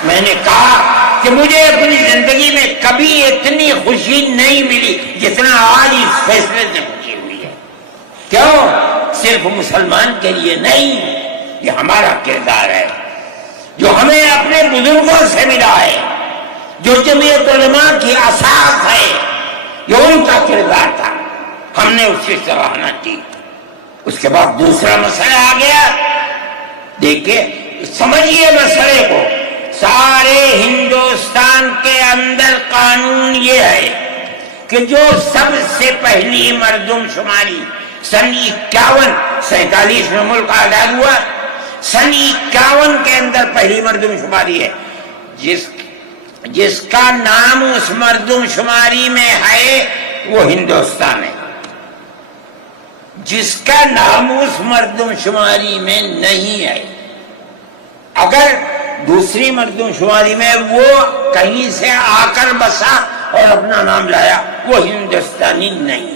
میں نے کہا کہ مجھے اپنی زندگی میں کبھی اتنی خوشی نہیں ملی جتنا آج اس فیصلے سے خوشی ہوئی ہے. کیوں؟ صرف مسلمان کے لیے نہیں، یہ ہمارا کردار ہے جو ہمیں اپنے بزرگوں سے ملا ہے، جو جمعیت علماء کی اساس ہے، جو ان کا کردار تھا. ہم نے اس کی سراہنا کی. اس کے بعد دوسرا مسئلہ آ گیا. دیکھیے سمجھیے مسئلے کو. سارے ہندوستان کے اندر قانون یہ ہے کہ جو سب سے پہلی مردم شماری سن 47 میں ملک آزاد ہوا، سن 51 کے اندر پہلی مردم شماری ہے. جس کا نام اس مردم شماری میں ہے وہ ہندوستان ہے. جس کا نام اس مردم شماری میں نہیں ہے، اگر دوسری مردم شماری میں وہ کہیں سے آ کر بسا اور اپنا نام لایا، وہ ہندوستانی نہیں.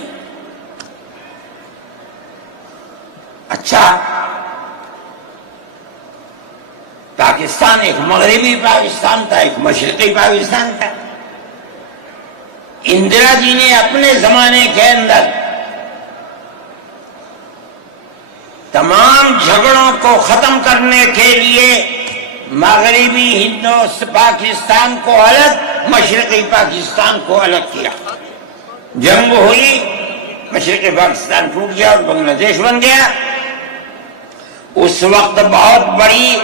اچھا، پاکستان ایک مغربی پاکستان تھا، ایک مشرقی پاکستان تھا. اندرا جی نے اپنے زمانے کے اندر تمام جھگڑوں کو ختم کرنے کے لیے مغربی پاکستان کو الگ، مشرقی پاکستان کو الگ کیا. جنگ ہوئی، مشرقی پاکستان ٹوٹ گیا اور بنگلہ دیش بن گیا. اس وقت بہت بڑی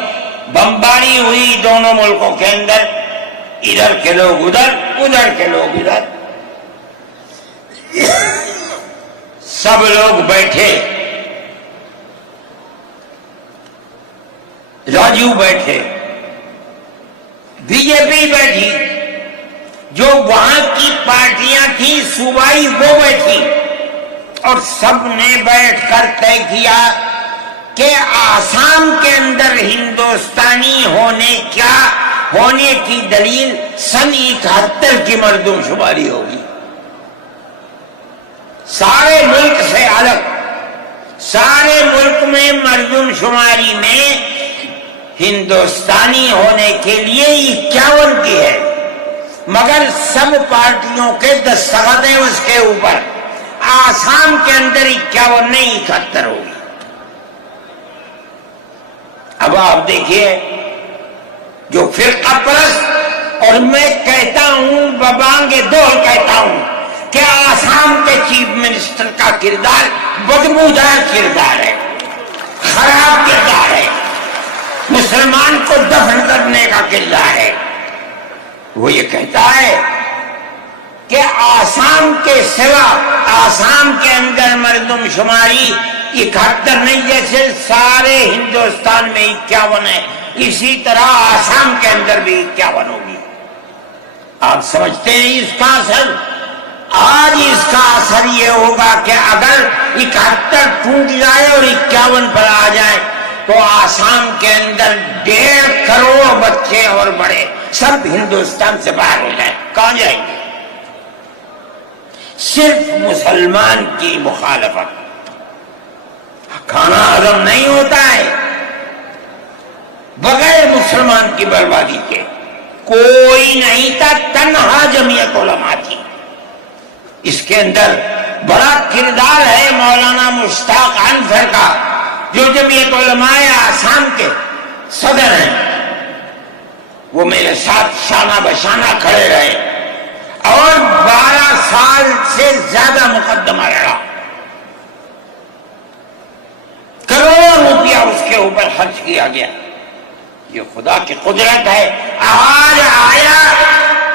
بمباری ہوئی دونوں ملکوں کے اندر. ادھر کے لوگ ادھر، ادھر کے لوگ ادھر، سب لوگ بیٹھے راجیو بیٹھے، بی جے پی بیٹھی، جو وہاں کی پارٹیاں تھیں صوبائی وہ بیٹھی، اور سب نے بیٹھ کر طے کیا کہ آسام کے اندر ہندوستانی ہونے کی دلیل سن 71 کی مردم شماری ہوگی، سارے ملک سے الگ۔ سارے ملک میں مردم شماری میں ہندوستانی ہونے کے لیے 51 کی ہے، مگر سب پارٹیوں کے دستخط ہیں اس کے اوپر۔ آسام کے اندر 51 نہیں 71 ہوگی۔ اب آپ دیکھیے، جو فرقہ پرست، اور میں کہتا ہوں ببانگ دور کہتا ہوں کہ آسام کے چیف منسٹر کا کردار بدبودار کردار ہے، خراب کردار ہے، مسلمان کو دفن کرنے کا کردار ہے۔ وہ یہ کہتا ہے کہ آسام کے سوا آسام کے اندر مردم شماری 71 نہیں، جیسے سارے ہندوستان میں 51 ہے، اسی طرح آسام کے اندر بھی 51 ہوگی۔ آپ سمجھتے ہیں اس کا اثر؟ آج اس کا اثر یہ ہوگا کہ اگر 71 ٹوٹ جائے اور 51 پر آ جائے تو آسام کے اندر 1.5 کروڑ بچے اور بڑے سب ہندوستان سے باہر ہو جائیں۔ کہاں جائیں گے؟ صرف مسلمان کی مخالفت، کھانا ہضم نہیں ہوتا ہے بغیر مسلمان کی بربادی کے۔ کوئی نہیں تھا، تنہا جمعیت علماء تھی۔ اس کے اندر بڑا کردار ہے مولانا مشتاق انصر کا، جو جمعیت علماء آسام کے صدر ہیں۔ وہ میرے ساتھ شانہ بشانہ کھڑے رہے اور 12 سال سے زیادہ مقدمہ لڑا، کروڑوں روپیہ اس کے اوپر خرچ کیا گیا۔ یہ خدا کی قدرت ہے۔ آج آیا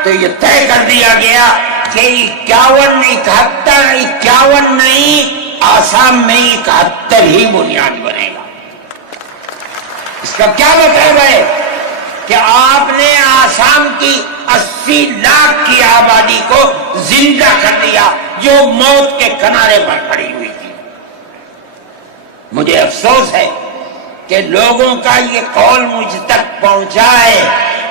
تو یہ طے کر دیا گیا کہ 51 نہیں، آسام میں 71 ہی بنیاد بنے گا۔ اس کا کیا مطلب ہے کہ آپ نے آسام کی 80 لاکھ کی آبادی کو زندہ کر دیا، جو موت کے کنارے پر کھڑی ہوئی تھی۔ مجھے افسوس ہے کہ لوگوں کا یہ قول مجھ تک پہنچا ہے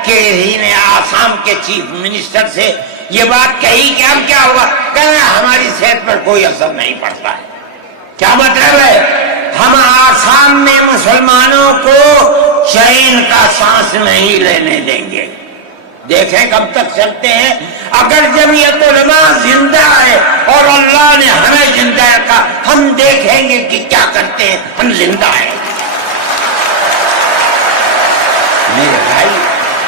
کہ انہیں آسام کے چیف منسٹر سے یہ بات کہی کہ اب کیا ہوگا، کہ ہماری صحت پر کوئی اثر نہیں پڑتا ہے۔ کیا مطلب ہے؟ ہم آسام میں مسلمانوں کو چین کا سانس نہیں لینے دیں گے۔ دیکھیں کب تک چلتے ہیں۔ اگر جمعیت علماء زندہ ہے اور اللہ نے ہمیں زندہ رکھا، ہم دیکھیں گے کہ کیا کرتے ہیں۔ ہم زندہ ہیں میرے بھائی،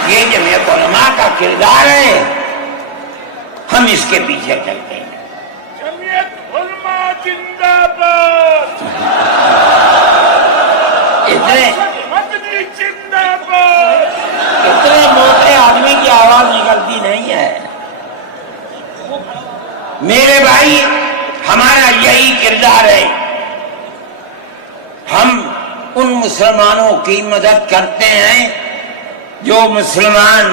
یہ جمعیت علماء کا کردار ہے، ہم اس کے پیچھے چلتے ہیں۔ جمعیت علماء زندہ باد، مدنی زندہ باد۔ اتنے موٹے آدمی کی آواز نکلتی نہیں ہے میرے بھائی، ہمارا یہی کردار ہے۔ ہم ان مسلمانوں کی مدد کرتے ہیں جو مسلمان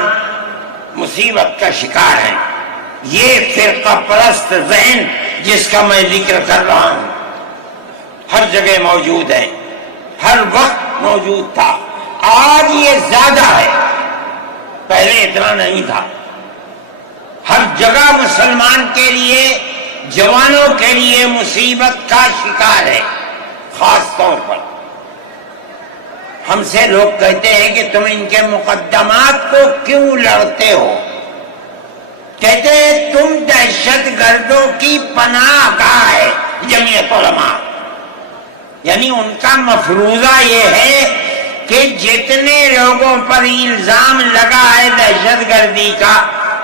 مصیبت کا شکار ہیں۔ یہ فرقہ پرست ذہن جس کا میں ذکر کر رہا ہوں ہر جگہ موجود ہے، ہر وقت موجود تھا، آج یہ زیادہ ہے، پہلے اتنا نہیں تھا۔ ہر جگہ مسلمان کے لیے، جوانوں کے لیے مصیبت کا شکار ہے۔ خاص طور پر ہم سے لوگ کہتے ہیں کہ تم ان کے مقدمات کو کیوں لڑتے ہو؟ کہتے ہیں تم دہشت گردوں کی پناہ گاہ ہے جمعیت علماء۔ یعنی ان کا مفروضہ یہ ہے کہ جتنے لوگوں پر الزام لگا ہے دہشت گردی کا،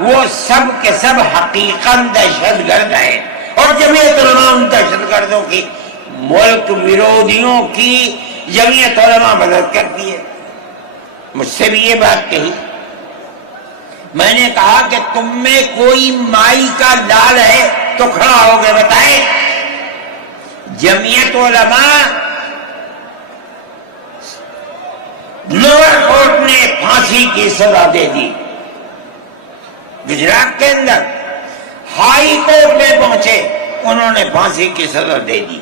وہ سب کے سب حقیقت دہشت گرد ہے، اور جمعیت علماء ان دہشت گردوں کی، ملک ویرودھیوں کی جمعیت علماء مدد کرتی ہے۔ مجھ سے بھی یہ بات کہی، میں نے کہا کہ تم میں کوئی مائی کا لال ہے تو کھڑا ہو گئے بتائے۔ جمعیت علماء لوور کورٹ نے پھانسی کی سزا دے دی گجرات کے اندر، ہائی کورٹ میں پہنچے، انہوں نے پھانسی کی سزا دے دی۔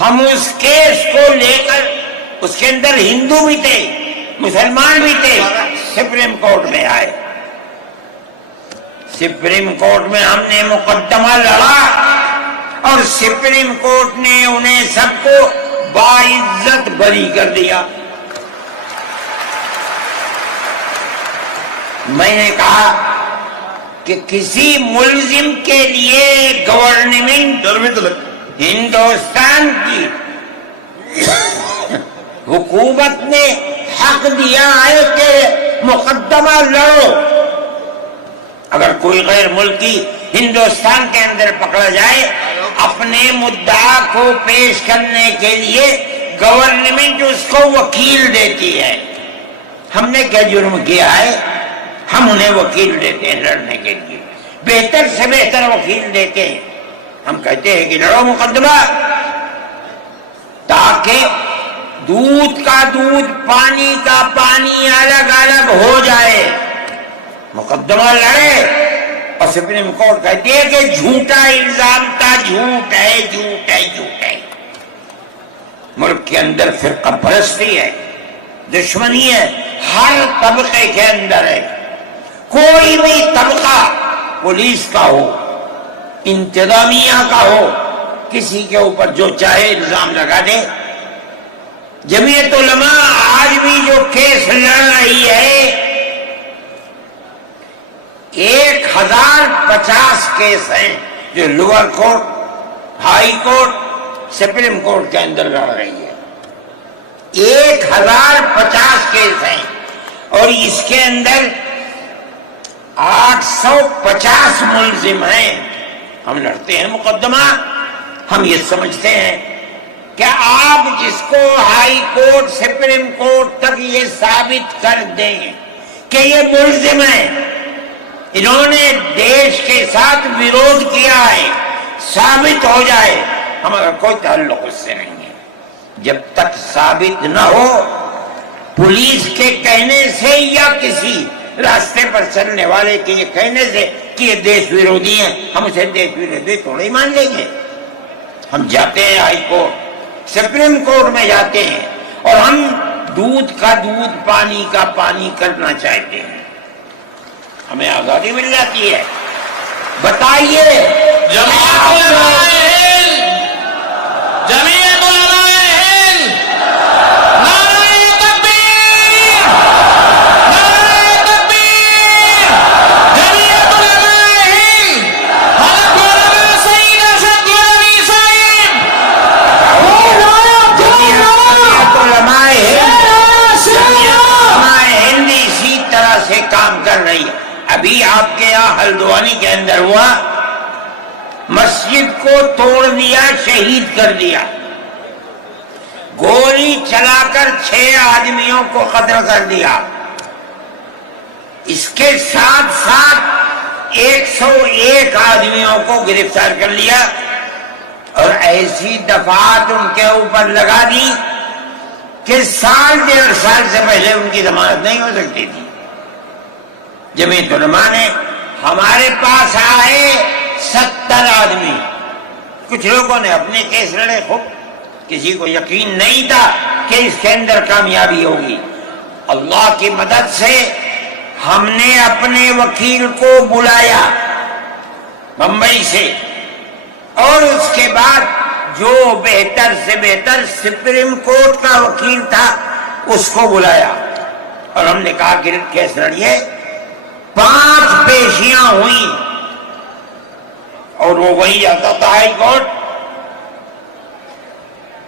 ہم اس کیس کو لے کر، اس کے اندر ہندو بھی تھے، مسلمان بھی تھے، سپریم کورٹ میں آئے۔ سپریم کورٹ میں ہم نے مقدمہ لڑا اور سپریم کورٹ نے انہیں سب کو باعزت بری کر دیا۔ میں نے کہا کہ کسی ملزم کے لیے گورنمنٹ ہندوستان کی حکومت نے حق دیا ہے کہ مقدمہ لڑو۔ اگر کوئی غیر ملکی ہندوستان کے اندر پکڑا جائے، اپنے مدعا کو پیش کرنے کے لیے گورنمنٹ اس کو وکیل دیتی ہے۔ ہم نے کیا جرم کیا ہے؟ ہم انہیں وکیل دیتے ہیں لڑنے کے لیے، بہتر سے بہتر وکیل دیتے ہیں۔ ہم کہتے ہیں کہ لڑو مقدمہ، تاکہ دودھ کا دودھ، پانی کا پانی الگ الگ ہو جائے۔ مقدمہ لڑے اور سپریم کورٹ کہتی ہے کہ جھوٹا الزام تھا، جھوٹ ہے، جھوٹ ہے، جھوٹ ہے۔ ملک کے اندر فرقہ پرستی ہے، دشمنی ہے، ہر طبقے کے اندر ہے۔ کوئی بھی طبقہ، پولیس کا ہو، انتظامیہ کا ہو، کسی کے اوپر جو چاہے الزام لگا دے۔ جمعیت علماء آج بھی جو کیس لڑ رہی ہے، 1050 کیس ہیں جو lower court, high court, supreme court کے اندر لڑ رہی ہے۔ 1050 کیس ہیں اور اس کے اندر 850 ملزم ہیں۔ ہم لڑتے ہیں مقدمہ، ہم یہ سمجھتے ہیں کہ آپ جس کو ہائی کورٹ، سپریم کورٹ تک یہ ثابت کر دیں کہ یہ ملزم ہیں، انہوں نے دیش کے ساتھ ویرودھ کیا ہے، ثابت ہو جائے، ہمارا کوئی تعلق اس سے نہیں ہے۔ جب تک ثابت نہ ہو، پولیس کے کہنے سے یا کسی راستے پر چلنے والے کے یہ کہنے سے کہ یہ دیش ویرودھی ہیں، ہم اسے دیش ویرودھی تھوڑے ہی مان لیں گے۔ ہم جاتے ہیں ہائی کورٹ، سپریم کورٹ میں جاتے ہیں اور ہم دودھ کا دودھ، پانی کا پانی کرنا چاہتے ہیں، ہمیں آزادی مل جاتی ہے۔ بتائیے جمعیت علماء ہند، جمعیت علماء ہند، نعرہ تکبیر، نعرہ تکبیر، جمعیت علماء ہند، حضرت مولانا سعید ارشد گیلانی صاحب، جمعیت علماء ہند اسی طرح سے کام کر رہی ہے۔ ابھی آپ کے یہاں ہلدوانی کے اندر ہوا، مسجد کو توڑ دیا، شہید کر دیا، گولی چلا کر 6 آدمیوں کو قتل کر دیا۔ اس کے ساتھ ساتھ 101 آدمیوں کو گرفتار کر لیا اور ایسی دفعات ان کے اوپر لگا دی کہ 1.5 سال سے پہلے ان کی ضمانت نہیں ہو سکتی تھی۔ جمعیت علماء نے ہمارے پاس آئے 70 آدمی، کچھ لوگوں نے اپنے کیس لڑے، خوب، کسی کو یقین نہیں تھا کہ اس کے اندر کامیابی ہوگی۔ اللہ کی مدد سے ہم نے اپنے وکیل کو بلایا بمبئی سے، اور اس کے بعد جو بہتر سے بہتر سپریم کورٹ کا وکیل تھا اس کو بلایا اور ہم نے کہا کہ کیس لڑیے۔ 5 پیشیاں ہوئیں اور وہ وہی آتا تھا ہائی کورٹ،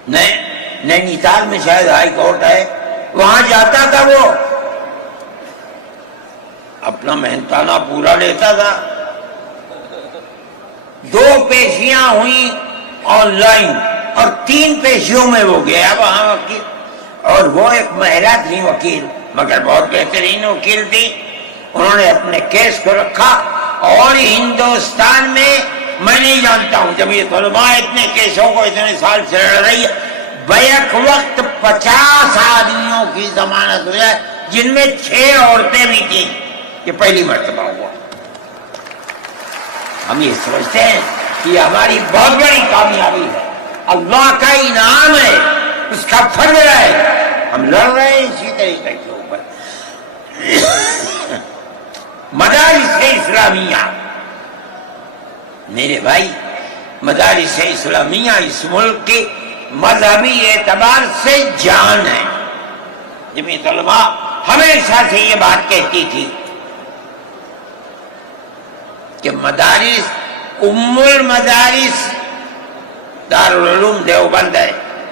نینی تال میں شاید ہائی کورٹ ہے، وہاں جاتا تھا، وہ اپنا محنتانہ پورا لیتا تھا۔ 2 پیشیاں ہوئیں آن لائن اور 3 پیشیوں میں وہ گیا وہاں وکیل، اور وہ ایک مہیلا تھی وکیل، مگر بہت بہترین وکیل تھی۔ انہوں نے اپنے کیس کو رکھا اور ہندوستان میں، میں نہیں جانتا ہوں جمعیت علماء اتنے کیسوں کو اتنے سال سے لڑ رہی ہے، بیک وقت 50 آدمیوں کی ضمانت ہو جائے جن میں 6 عورتیں بھی تھیں، یہ پہلی مرتبہ ہوا۔ ہم یہ سمجھتے ہیں کہ یہ ہماری بہت بڑی کامیابی ہے، اللہ کا انعام ہے، اس کا فضل ہے، ہم لڑ رہے ہیں اسی طریقے کے اوپر۔ مدارس اسلامیہ، میرے بھائی، مدارس اسلامیہ اس ملک کے مذہبی اعتبار سے جان ہے۔ جمعیت علماء ہمیشہ سے یہ بات کہتی تھی کہ مدارس ام المدارس دارالعلوم دیوبند ہے۔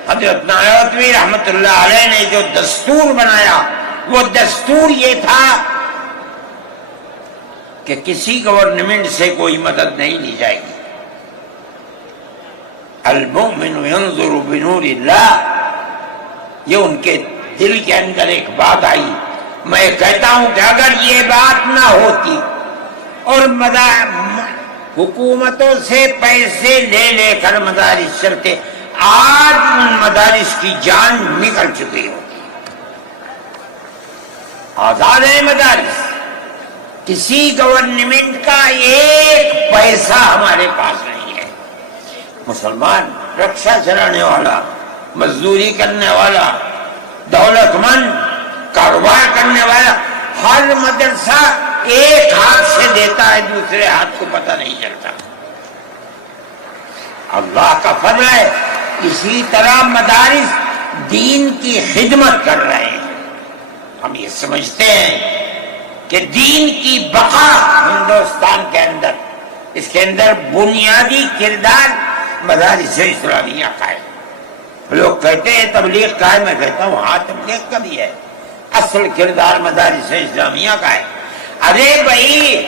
حضرت نانوتوی رحمت اللہ علیہ نے جو دستور بنایا وہ دستور یہ تھا کہ کسی گورنمنٹ سے کوئی مدد نہیں لی جائے گی۔ المؤمن ينظر بنور اللہ، یہ ان کے دل کے اندر ایک بات آئی۔ میں کہتا ہوں کہ اگر یہ بات نہ ہوتی اور حکومتوں سے پیسے لے لے کر مدارس چلتے، آج ان مدارس کی جان نکل چکی ہوتی۔ آزاد ہے مدارس، کسی گورنمنٹ کا ایک پیسہ ہمارے پاس نہیں ہے۔ مسلمان رکشہ چلانے والا، مزدوری کرنے والا، دولت مند، کاروبار کرنے والا، ہر مدرسہ ایک ہاتھ سے دیتا ہے، دوسرے ہاتھ کو پتہ نہیں چلتا۔ اللہ کا فضل ہے، اسی طرح مدارس دین کی خدمت کر رہے ہیں۔ ہم یہ سمجھتے ہیں کہ دین کی بقا ہندوستان کے اندر، اس کے اندر بنیادی کردار مدارس اسلامیہ کا ہے۔ لوگ کہتے ہیں تبلیغ کا ہے، میں کہتا ہوں ہاں تبلیغ کا بھی ہے، اصل کردار مدارس اسلامیہ کا ہے۔ ارے بھائی،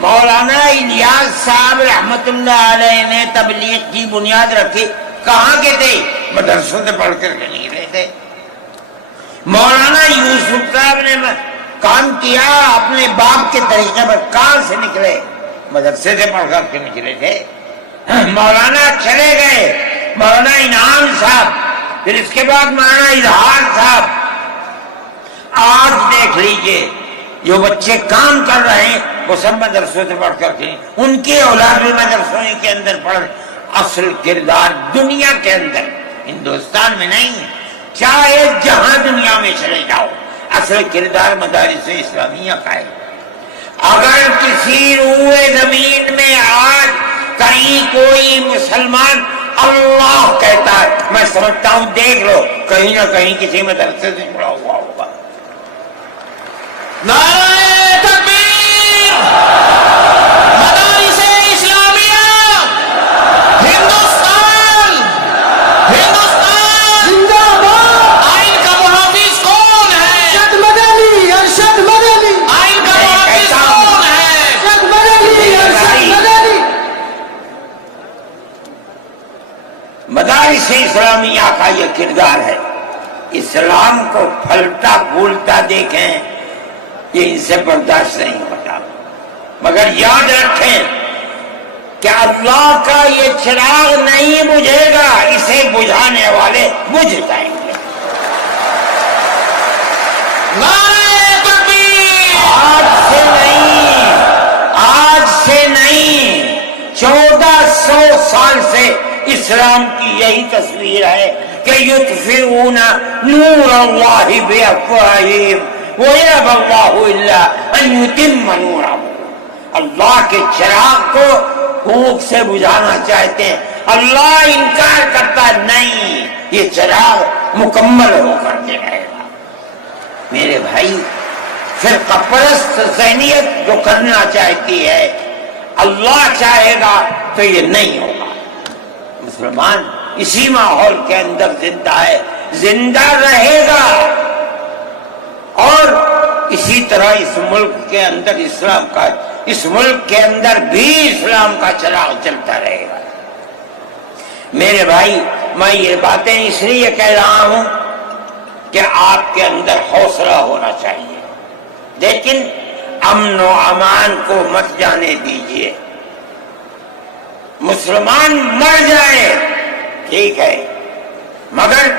مولانا الیاس صاحب رحمت اللہ علیہ نے تبلیغ کی بنیاد رکھی، کہاں کے تھے؟ مدرسوں سے پڑھ کر کے نکلے تھے۔ مولانا یوسف صاحب نے کام کیا اپنے باپ کے طریقے پر، کہاں سے نکلے؟ مدرسے سے پڑھ کر کے نکلے تھے۔ مولانا چلے گئے، مولانا انعام صاحب، پھر اس کے بعد مولانا اظہار صاحب۔ آج دیکھ لیجئے جو بچے کام کر رہے ہیں وہ سب مدرسوں سے پڑھ کر کے، ان کی اولاد بھی مدرسوں کے اندر پڑھ رہے۔ اصل کردار دنیا کے اندر، ہندوستان میں نہیں، چاہے جہاں دنیا میں چلے جاؤ، اصل کردار مدارس اسلامیہ کا ہے۔ اگر کسی روئے زمین میں آج کہیں کوئی مسلمان اللہ کہتا ہے، میں سمجھتا ہوں دیکھ لو کہیں نہ کہیں کسی مدرسے سے جڑا ہوا ہوگا۔ نعرہ تکبیر! مدارس اسلامیہ! ہندوستان! ہندوستان! زندہ باد! آئین کا محافظ کون ہے؟ ارشد مدنی! ارشد مدنی! آئین کا محافظ کون ہے؟ ارشد مدنی! ارشد مدنی! مدارس اسلامیہ کا یہ کردار ہے۔ اسلام کو پھلتا پھولتا دیکھیں، یہ ان سے برداشت نہیں ہوتا۔ مگر یاد رکھیں کہ اللہ کا یہ چراغ نہیں بجھے گا، اسے بجھانے والے بجھ جائیں گے۔ نعرہ تکبیر! آج سے نہیں 1400 سال سے اسلام کی یہی تصویر ہے کہ یطفئون نور اللہ بافواہہم وَيَأْبَى اللَّهُ إِلَّا أَن يُتِمَّ نُورَهُ۔ اللہ کے چراغ کو پھونک سے بجھانا چاہتے ہیں، اللہ انکار کرتا نہیں، یہ چراغ مکمل ہو کر کے رہے گا۔ میرے بھائی، فرقہ پرست ذہنیت جو کرنا چاہتی ہے، اللہ چاہے گا تو یہ نہیں ہوگا۔ مسلمان اسی ماحول کے اندر زندہ ہے، زندہ رہے گا، اور اسی طرح اس ملک کے اندر اسلام کا، اس ملک کے اندر بھی اسلام کا چراغ چلتا رہے گا۔ میرے بھائی، میں یہ باتیں اس لیے کہہ رہا ہوں کہ آپ کے اندر حوصلہ ہونا چاہیے، لیکن امن و امان کو مت جانے دیجیے۔ مسلمان مر جائے ٹھیک ہے، مگر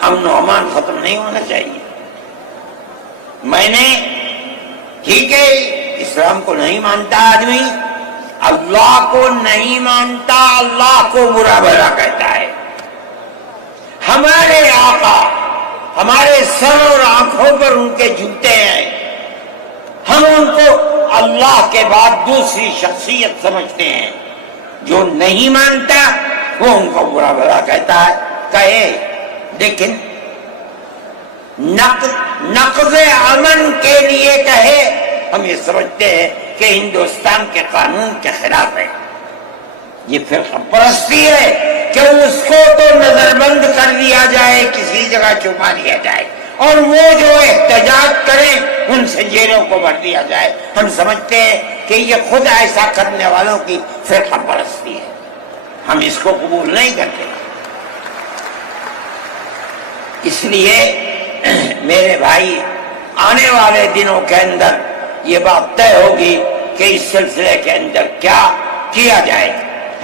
امن و امان ختم نہیں ہونا چاہیے. میں نے ٹھیک ہے اسلام کو نہیں مانتا آدمی، اللہ کو نہیں مانتا، اللہ کو برا بھلا کہتا ہے. ہمارے آقا ہمارے سر اور آنکھوں پر ان کے جوتے ہیں، ہم ان کو اللہ کے بعد دوسری شخصیت سمجھتے ہیں. جو نہیں مانتا وہ ان کو برا بھلا کہتا ہے، کہے. لیکن نقض امن کے لیے کہے، ہم یہ سمجھتے ہیں کہ ہندوستان کے قانون کے خلاف ہے. یہ فرقہ پرستی ہے کہ اس کو تو نظر بند کر دیا جائے، کسی جگہ چھپا دیا جائے، اور وہ جو احتجاج کریں ان سے جیلوں کو بھر دیا جائے. ہم سمجھتے ہیں کہ یہ خود ایسا کرنے والوں کی فرقہ پرستی ہے، ہم اس کو قبول نہیں کرتے. اس لیے میرے بھائی آنے والے دنوں کے اندر یہ بات طے ہوگی کہ اس سلسلے کے اندر کیا کیا جائے.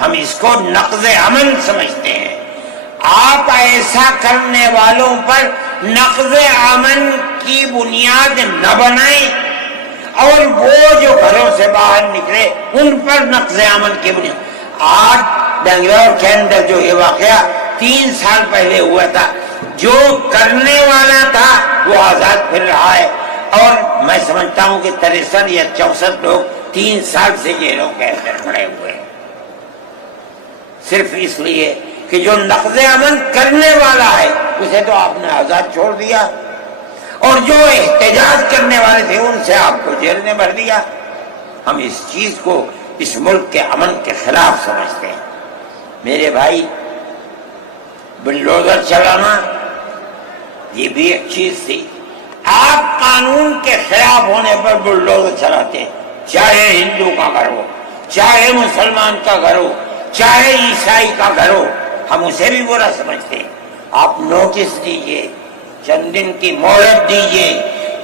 ہم اس کو نقض امن سمجھتے ہیں. آپ ایسا کرنے والوں پر نقض امن کی بنیاد نہ بنائیں، اور وہ جو گھروں سے باہر نکلے ان پر نقض امن کی بنیاد. آج بنگلور کے اندر جو یہ واقعہ 3 سال پہلے ہوا تھا، جو کرنے والا تھا وہ آزاد پھر رہا ہے، اور میں سمجھتا ہوں کہ 63 یا 64 لوگ 3 سال سے جیلوں کے اندر پڑے ہوئے ہیں، صرف اس لیے کہ جو نقض امن کرنے والا ہے اسے تو آپ نے آزاد چھوڑ دیا، اور جو احتجاج کرنے والے تھے ان سے آپ کو جیل میں بھر دیا. ہم اس چیز کو اس ملک کے امن کے خلاف سمجھتے ہیں. میرے بھائی بلڈوزر چلانا یہ بھی ایک چیز تھی. آپ قانون کے خلاف ہونے پر بلڈوزر چلاتے ہیں، چاہے ہندو کا گھر ہو، چاہے مسلمان کا گھر ہو، چاہے عیسائی کا گھر ہو، ہم اسے بھی برا سمجھتے ہیں. آپ نوٹس دیجئے، چند دن کی مہلت دیجئے.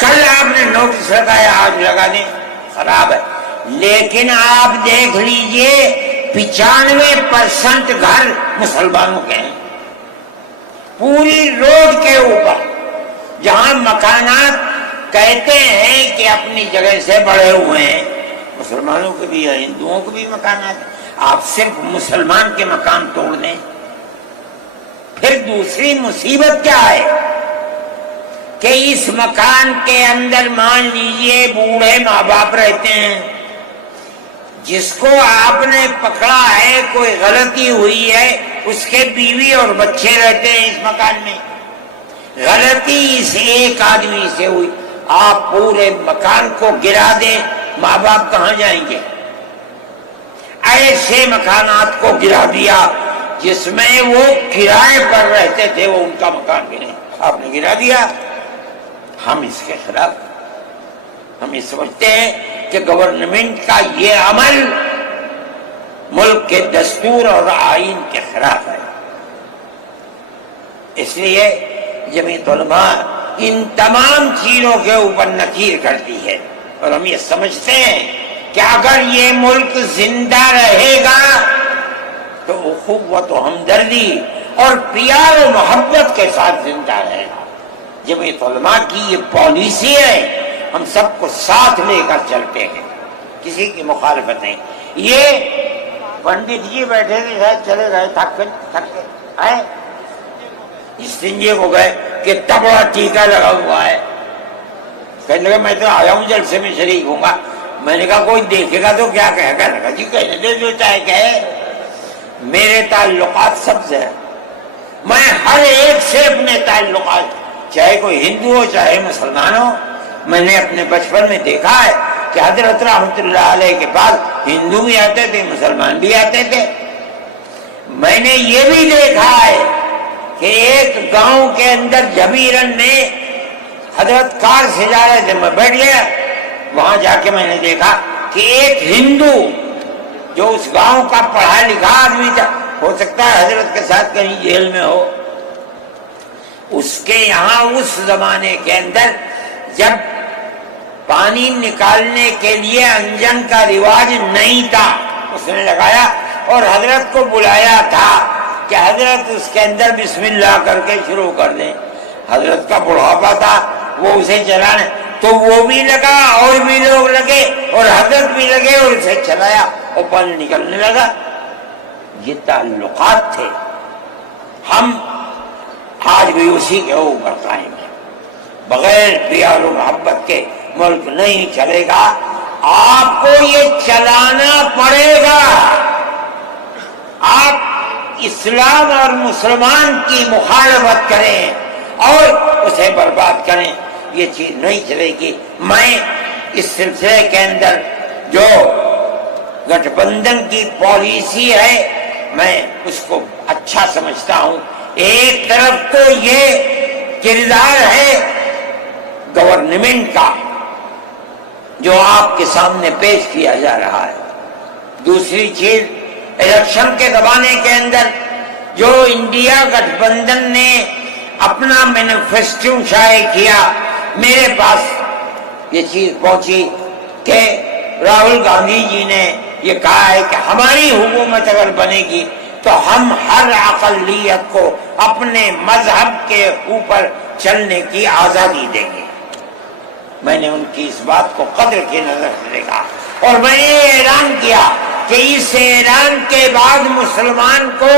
کل آپ نے نوٹس لگایا، آج لگا دیں، خراب ہے. لیکن آپ دیکھ لیجئے 95% گھر مسلمانوں کے ہیں. پوری روڈ کے اوپر جہاں مکانات کہتے ہیں کہ اپنی جگہ سے بڑے ہوئے ہیں، مسلمانوں کے بھی ہیں، ہندوؤں کے بھی مکانات ہیں. آپ صرف مسلمان کے مکان توڑ دیں. پھر دوسری مصیبت کیا ہے کہ اس مکان کے اندر مان لیجئے بوڑھے ماں باپ رہتے ہیں، جس کو آپ نے پکڑا ہے، کوئی غلطی ہوئی ہے، اس کے بیوی اور بچے رہتے ہیں اس مکان میں. غلطی اس ایک آدمی سے ہوئی، آپ پورے مکان کو گرا دیں، ماں باپ کہاں جائیں گے؟ ایسے مکانات کو گرا دیا جس میں وہ کرائے پر رہتے تھے، وہ ان کا مکان بھی نہیں، آپ نے گرا دیا. ہم اس کے خلاف، ہم یہ سمجھتے ہیں کہ گورنمنٹ کا یہ عمل ملک کے دستور اور آئین کے خلاف ہے. اس لیے جمعیت علماء ان تمام چیزوں کے اوپر نکیر کرتی ہے، اور ہم یہ سمجھتے ہیں کہ اگر یہ ملک زندہ رہے گا تو اخوت و ہمدردی اور پیار و محبت کے ساتھ زندہ رہے گا. جمعیت علماء کی یہ پالیسی ہے، ہم سب کو ساتھ لے کر چلتے ہیں، کسی کی مخالفت نہیں. یہ پنڈت جی بیٹھے تھے، شاید چلے گئے، تھک کے آئے، استنجے کو گئے کہ اتنا بڑا ٹیکا لگا ہوا ہے. کہنے لگا میں تو آیا ہوں جلسے میں شریک ہوں گا. میں نے کہا کوئی دیکھے گا تو کیا کہے گا؟ لگا جی کہنے دے جو چاہے کہے، میرے تعلقات سب سے ہیں، میں ہر ایک سے اپنے تعلقات، چاہے کوئی ہندو ہو چاہے مسلمان ہو. میں نے اپنے بچپن میں دیکھا ہے کہ حضرت رحمت اللہ علیہ کے پاس ہندو بھی آتے تھے، مسلمان بھی آتے تھے. میں نے یہ بھی دیکھا ہے کہ ایک گاؤں کے اندر جبیرن میں حضرت کار سے جا رہے تھے، میں بیٹھ گیا. وہاں جا کے میں نے دیکھا کہ ایک ہندو جو اس گاؤں کا پڑھا لکھا آدمی تھا، ہو سکتا ہے حضرت کے ساتھ کہیں جیل میں ہو، اس کے یہاں اس زمانے کے اندر جب پانی نکالنے کے لیے انجن کا رواج نہیں تھا، اس نے لگایا اور حضرت کو بلایا تھا کہ حضرت اس کے اندر بسم اللہ کر کے شروع کر دیں. حضرت کا بڑھاپا تھا, وہ اسے چلانے, تو وہ بھی لگا اور بھی لوگ لگے اور حضرت بھی لگے اور اسے چلایا اور پانی نکلنے لگا. یہ تعلقات تھے. ہم آج بھی اسی کے اوپر قائم ہیں. بغیر پیار و محبت کے ملک نہیں چلے گا. آپ کو یہ چلانا پڑے گا. آپ اسلام اور مسلمان کی مخالفت کریں اور اسے برباد کریں, یہ چیز نہیں چلے گی. میں اس سلسلے کے اندر جو گٹھ بندھن کی پالیسی ہے میں اس کو اچھا سمجھتا ہوں. ایک طرف تو یہ کردار ہے گورنمنٹ کا جو آپ کے سامنے پیش کیا جا رہا ہے. دوسری چیز الیکشن کے زمانے کے اندر جو انڈیا گٹھ بندھن نے اپنا مینیفیسٹو شائع کیا, میرے پاس یہ چیز پہنچی کہ راہل گاندھی جی نے یہ کہا ہے کہ ہماری حکومت اگر بنے گی تو ہم ہر اقلیت کو اپنے مذہب کے اوپر چلنے کی آزادی دیں گے. میں نے ان کی اس بات کو قدر کی نظر سے دیکھا اور میں نے یہ اعلان کیا کہ اس اعلان کے بعد مسلمان کو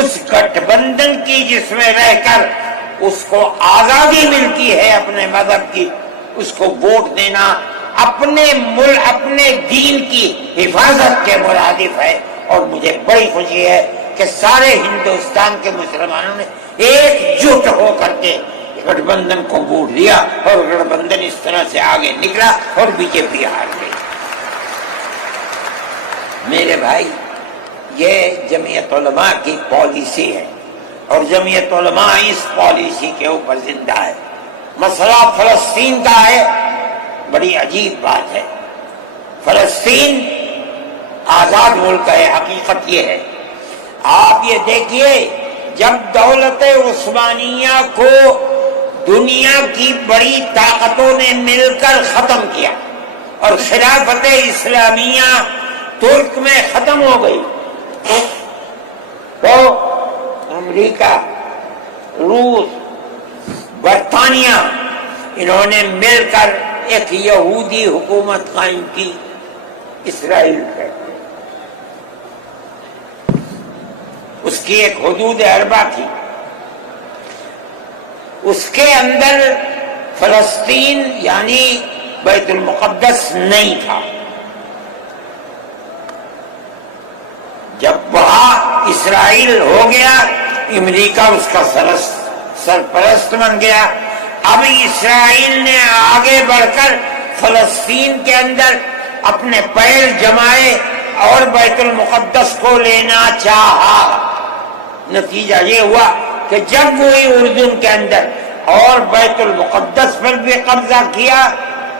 اس گٹھ بندھن کی جس میں رہ کر اس کو آزادی ملتی ہے اپنے مذہب کی, اس کو ووٹ دینا اپنے ملک اپنے دین کی حفاظت کے مرادف ہے. اور مجھے بڑی خوشی ہے کہ سارے ہندوستان کے مسلمانوں نے ایک جٹ ہو کر کے گٹھ بندھن کو ووٹ دیا اور گٹھ بندھن اس طرح سے آگے نکلا اور بی جے پی ہار گئی. میرے بھائی, یہ جمعیت علماء کی پالیسی ہے اور جمعیت علماء اس پالیسی کے اوپر زندہ ہے. مسئلہ فلسطین کا ہے, بڑی عجیب بات ہے. فلسطین آزاد ملک ہے, حقیقت یہ ہے. آپ یہ دیکھیے, جب دولت عثمانیہ کو دنیا کی بڑی طاقتوں نے مل کر ختم کیا اور خلافت اسلامیہ ترک میں ختم ہو گئی, تو امریکہ, روس, برطانیہ انہوں نے مل کر ایک یہودی حکومت قائم کی, اسرائیل ہے. اس کی ایک حدود اربع تھی, اس کے اندر فلسطین یعنی بیت المقدس نہیں تھا. جب وہاں اسرائیل ہو گیا, امریکہ اس کا سرپرست بن گیا. اب اسرائیل نے آگے بڑھ کر فلسطین کے اندر اپنے پیر جمائے اور بیت المقدس کو لینا چاہا. نتیجہ یہ ہوا کہ جب وہی اردن کے اندر اور بیت المقدس پر بھی قبضہ کیا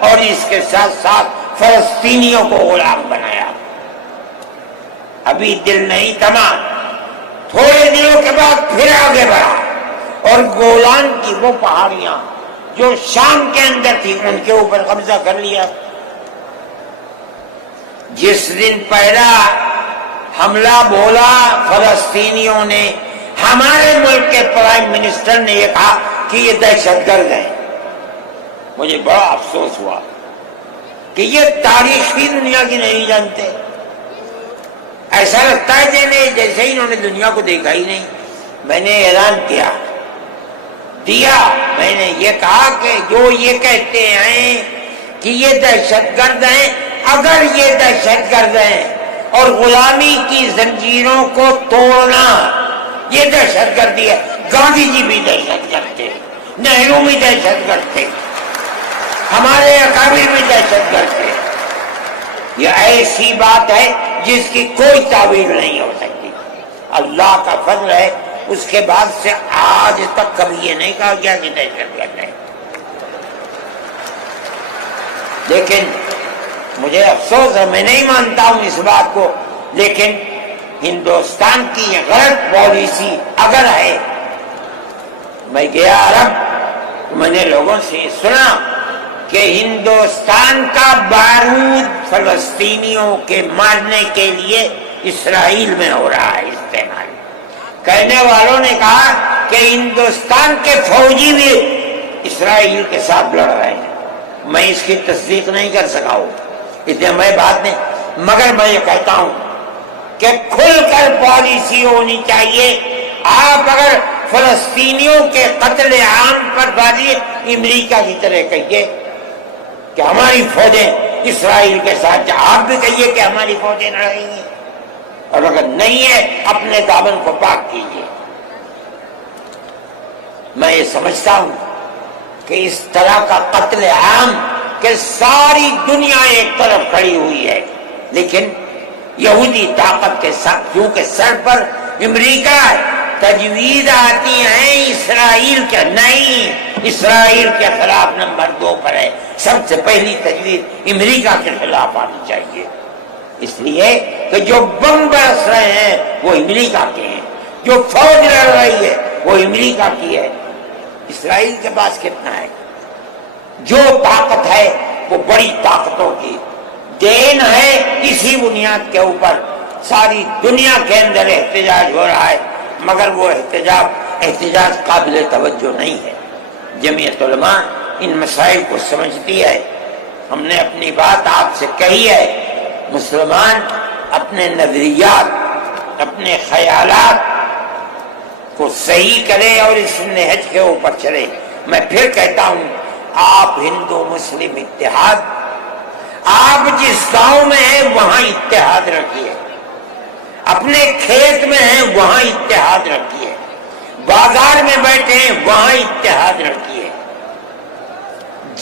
اور اس کے ساتھ ساتھ فلسطینیوں کو غلام بنایا. ابھی دل نہیں تھما, تھوڑے دنوں کے بعد پھر آگے بڑھا اور گولان کی وہ پہاڑیاں جو شام کے اندر تھی ان کے اوپر قبضہ کر لیا. جس دن پہلا حملہ بولا فلسطینیوں نے, ہمارے ملک کے پرائم منسٹر نے یہ کہا کہ یہ دہشت گرد ہیں. مجھے بڑا افسوس ہوا کہ یہ تاریخ بھی دنیا کی نہیں جانتے. ایسا لگتا ہے جیسے انہوں نے دنیا کو دیکھا ہی نہیں. میں نے اعلان دیا, میں نے یہ کہا کہ جو یہ کہتے ہیں کہ یہ دہشت گرد ہیں, اگر یہ دہشت گرد ہیں اور غلامی کی زنجیروں کو توڑنا یہ دہشت گردی ہے, گاندھی جی بھی دہشت گرد تھے, نہرو بھی دہشت گرد تھے, ہمارے اکابر بھی دہشت گرد تھے. یہ ایسی بات ہے جس کی کوئی تعبیر نہیں ہو سکتی. اللہ کا فضل ہے, اس کے بعد سے آج تک کبھی یہ نہیں کہا گیا کہ دہشت گرد ہے. لیکن مجھے افسوس ہے, میں نہیں مانتا ہوں اس بات کو, لیکن ہندوستان کی یہ غلط پالیسی اگر ہے. میں گیا عرب, میں نے لوگوں سے سنا کہ ہندوستان کا بارود فلسطینیوں کے مارنے کے لیے اسرائیل میں ہو رہا ہے استعمال. کہنے والوں نے کہا کہ ہندوستان کے فوجی بھی اسرائیل کے ساتھ لڑ رہے ہیں. میں اس کی تصدیق نہیں کر سکا ہوں، اتنے میں بات نہیں، مگر میں یہ کہتا ہوں کہ کھل کر پالیسی ہونی چاہیے. آپ اگر فلسطینیوں کے قتل عام پر بازی امریکہ کی طرح کہیے کہ ہماری فوجیں اسرائیل کے ساتھ، آپ بھی کہیے کہ ہماری فوجیں لڑ رہی ہیں، اور اگر نہیں ہے اپنے دامن کو پاک کیجیے. میں یہ سمجھتا ہوں کہ اس طرح کا قتل عام کہ ساری دنیا ایک طرف کھڑی ہوئی ہے، لیکن یہودی طاقت کے ساتھ کیونکہ سر پر امریکہ ہے، تجویز آتی ہیں اسرائیل کے، نہیں، اسرائیل کے خلاف نمبر 2 پر ہے. سب سے پہلی تجویز امریکہ کے خلاف آنی چاہیے، اس لیے کہ جو بم برس رہے ہیں وہ امریکہ کے ہیں، جو فوج لڑ رہی ہے وہ امریکہ کی ہے. اسرائیل کے پاس کتنا ہے؟ جو طاقت ہے وہ بڑی طاقتوں کی دین ہے. اسی بنیاد کے اوپر ساری دنیا کے اندر احتجاج ہو رہا ہے، مگر وہ احتجاج قابل توجہ نہیں ہے. جمعیت علماء ان مسائل کو سمجھتی ہے. ہم نے اپنی بات آپ سے کہی ہے، مسلمان اپنے نظریات، اپنے خیالات کو صحیح کرے اور اس نہج کے اوپر چلے. میں پھر کہتا ہوں، آپ ہندو مسلم اتحاد، آپ جس گاؤں میں ہیں وہاں اتحاد رکھیے، اپنے کھیت میں ہیں وہاں اتحاد رکھیے، بازار میں بیٹھے ہیں وہاں اتحاد رکھیے.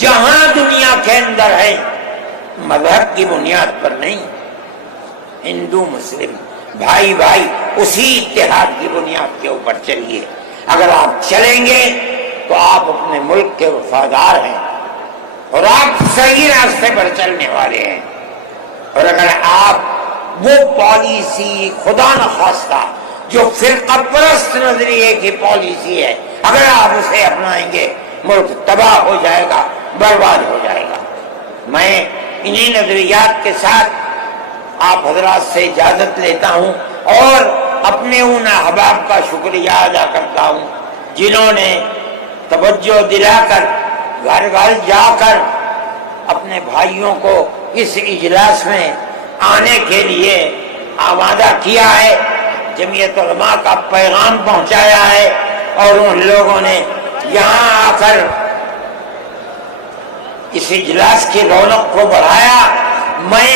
جہاں دنیا کے اندر ہے مذہب کی بنیاد پر نہیں، ہندو مسلم بھائی بھائی اسی اتحاد کی بنیاد کے اوپر چلیے. اگر آپ چلیں گے تو آپ اپنے ملک کے وفادار ہیں اور آپ صحیح راستے پر چلنے والے ہیں. اور اگر آپ وہ پالیسی خدا نخواستہ جو فرقہ پرست نظریے کی پالیسی ہے، اگر آپ اسے اپنائیں گے ملک تباہ ہو جائے گا، برباد ہو جائے گا. میں انہی نظریات کے ساتھ آپ حضرات سے اجازت لیتا ہوں اور اپنے ان احباب کا شکریہ ادا کرتا ہوں جنہوں نے توجہ دلا کر گھر گھر جا کر اپنے بھائیوں کو اس اجلاس میں آنے کے لیے آمادہ کیا ہے، جمعیت علماء کا پیغام پہنچایا ہے، اور ان لوگوں نے یہاں آ کر اس اجلاس کی رونق کو بڑھایا. میں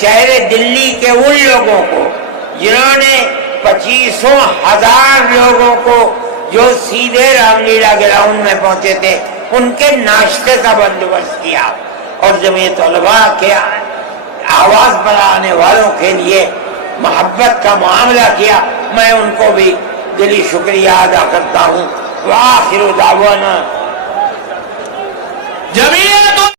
شہر دلی کے ان لوگوں کو جنہوں نے 25,000 لوگوں کو جو سیدھے رام لیلا گراؤنڈ میں پہنچے تھے ان کے ناشتے کا بندوبست کیا، اور جمعیت علماء کے آواز پر آنے والوں کے لیے محبت کا معاملہ کیا، میں ان کو بھی دلی شکریہ ادا کرتا ہوں. وآخر دعوانا جمعیت